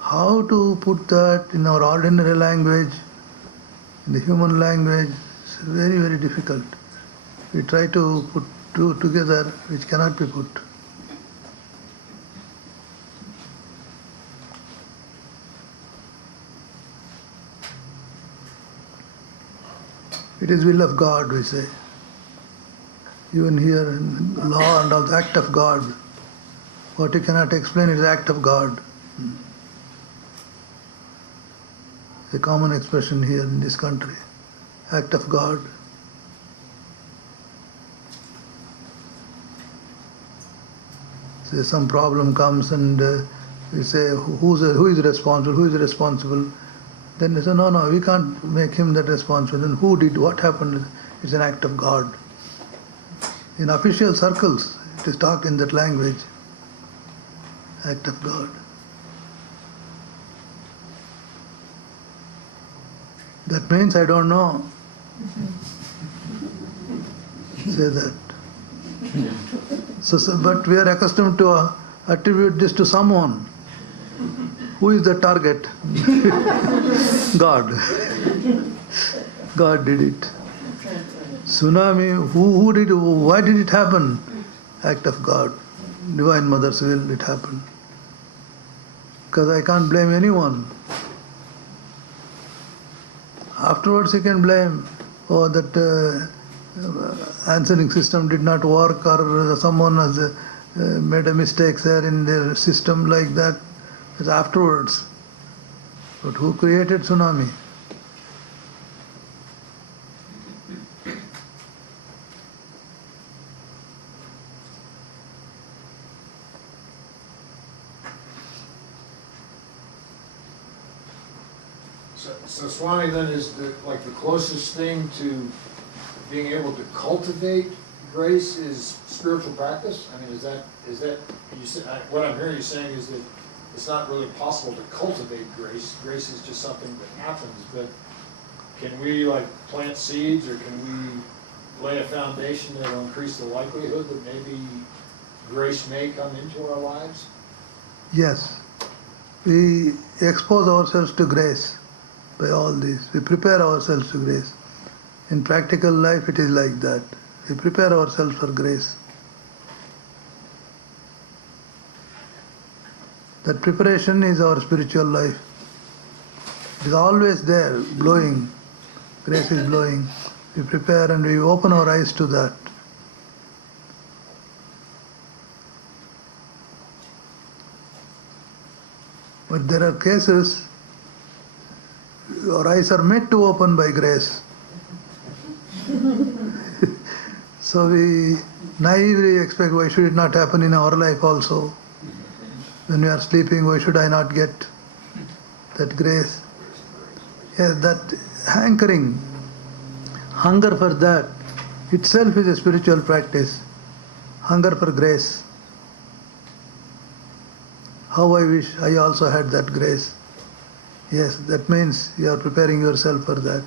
How to put that in our ordinary language, in the human language, is very, very difficult. We try to put two together, which cannot be put. It is will of God, we say. Even here in law and all, the act of God. What you cannot explain is the act of God. A common expression here in this country. Act of God. Say some problem comes and we say, who is responsible? Then they say, no, we can't make him that responsible. Then who did, what happened? It's an act of God. In official circles, it is talked in that language. Act of God. That means I don't know. Say that. So, but we are accustomed to attribute this to someone. Who is the target? God. God did it. Tsunami, who did, why did it happen? Act of God. Divine Mother's will, it happened. Because I can't blame anyone. Afterwards you can blame, that answering system did not work, or someone has made a mistake there in their system like that. It's afterwards. But who created tsunami? So Swami then is the closest thing to being able to cultivate grace is spiritual practice? I mean, is that you say, what I'm hearing you saying is that it's not really possible to cultivate grace. Grace is just something that happens, but can we plant seeds, or can we lay a foundation that'll increase the likelihood that maybe grace may come into our lives? Yes, we expose ourselves to grace by all this. We prepare ourselves to grace. In practical life, it is like that. We prepare ourselves for grace. That preparation is our spiritual life. It is always there, blowing. Grace is blowing. We prepare and we open our eyes to that. But there are cases our eyes are made to open by grace. So we naively expect, why should it not happen in our life also? When we are sleeping, why should I not get that grace? Yes, that hankering, hunger for that itself is a spiritual practice. Hunger for grace. How I wish I also had that grace. Yes, that means you are preparing yourself for that.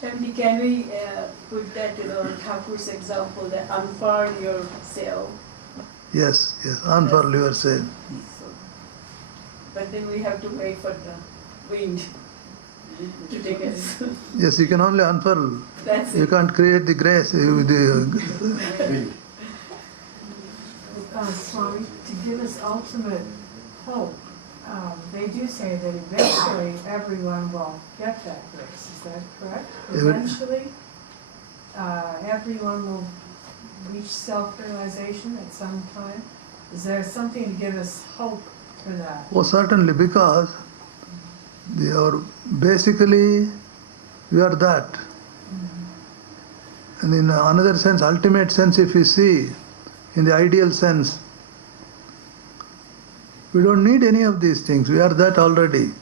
Shamji, can we put that, Thakur's example, that unfurl your sail? Yes, unfurl yourself. So, but then we have to wait for the wind to take us. Yes, you can only unfurl. That's You it. can't create the grace. Swami, to give us ultimate hope, they do say that eventually everyone will get that grace. Is that correct? Every- Eventually, everyone will reach self-realization at some time. Is there something to give us hope for that? Oh, certainly, because basically we are that. And in another sense, ultimate sense, if you see, in the ideal sense, we don't need any of these things. We are that already.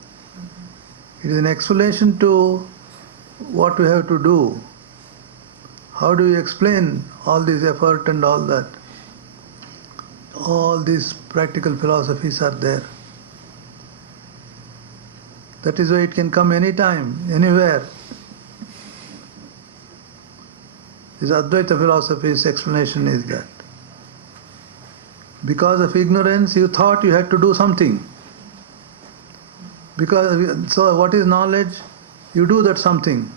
It is an explanation to what we have to do. How do you explain all this effort and all that? All these practical philosophies are there. That is why it can come anytime, anywhere. This Advaita philosophy's explanation is that. Because of ignorance, you thought you had to do something. So what is knowledge? You do that something.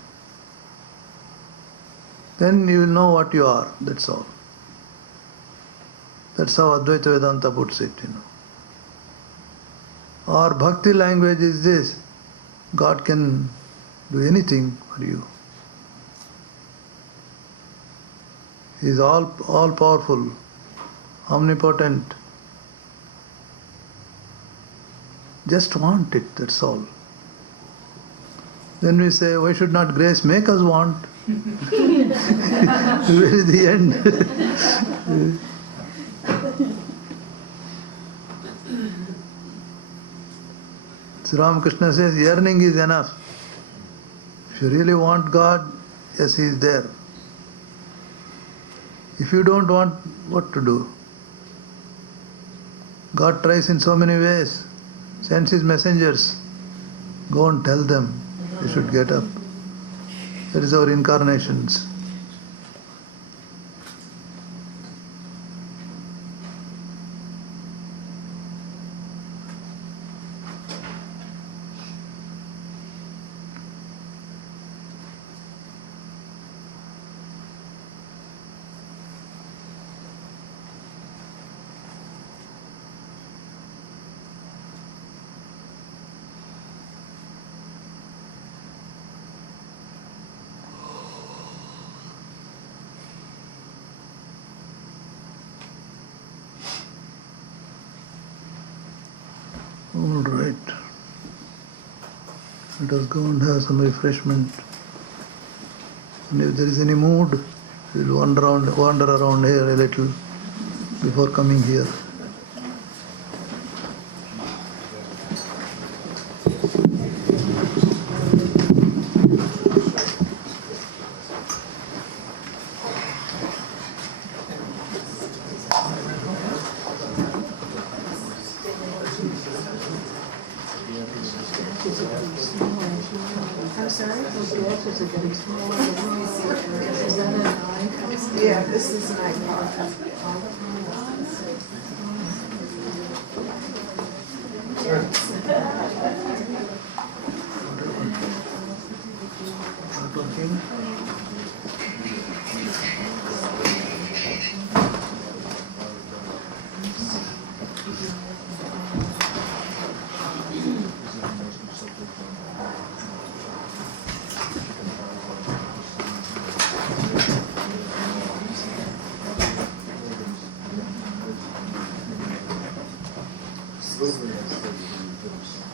Then you will know what you are, that's all. That's how Advaita Vedanta puts it, Our bhakti language is this: God can do anything for you. He is all powerful, omnipotent. Just want it, that's all. Then we say, why should not grace make us want? Where is the end? So Ramakrishna says, yearning is enough. If you really want God, yes, He is there. If you don't want, what to do? God tries in so many ways, sends His messengers. Go and tell them they should get up. That is our incarnations. All right. Let us go and have some refreshment. And if there is any mood, we'll wander around here a little before coming here. I'm sorry? Is that an iPod? Yeah, this is an iPod. Not working. Little bit of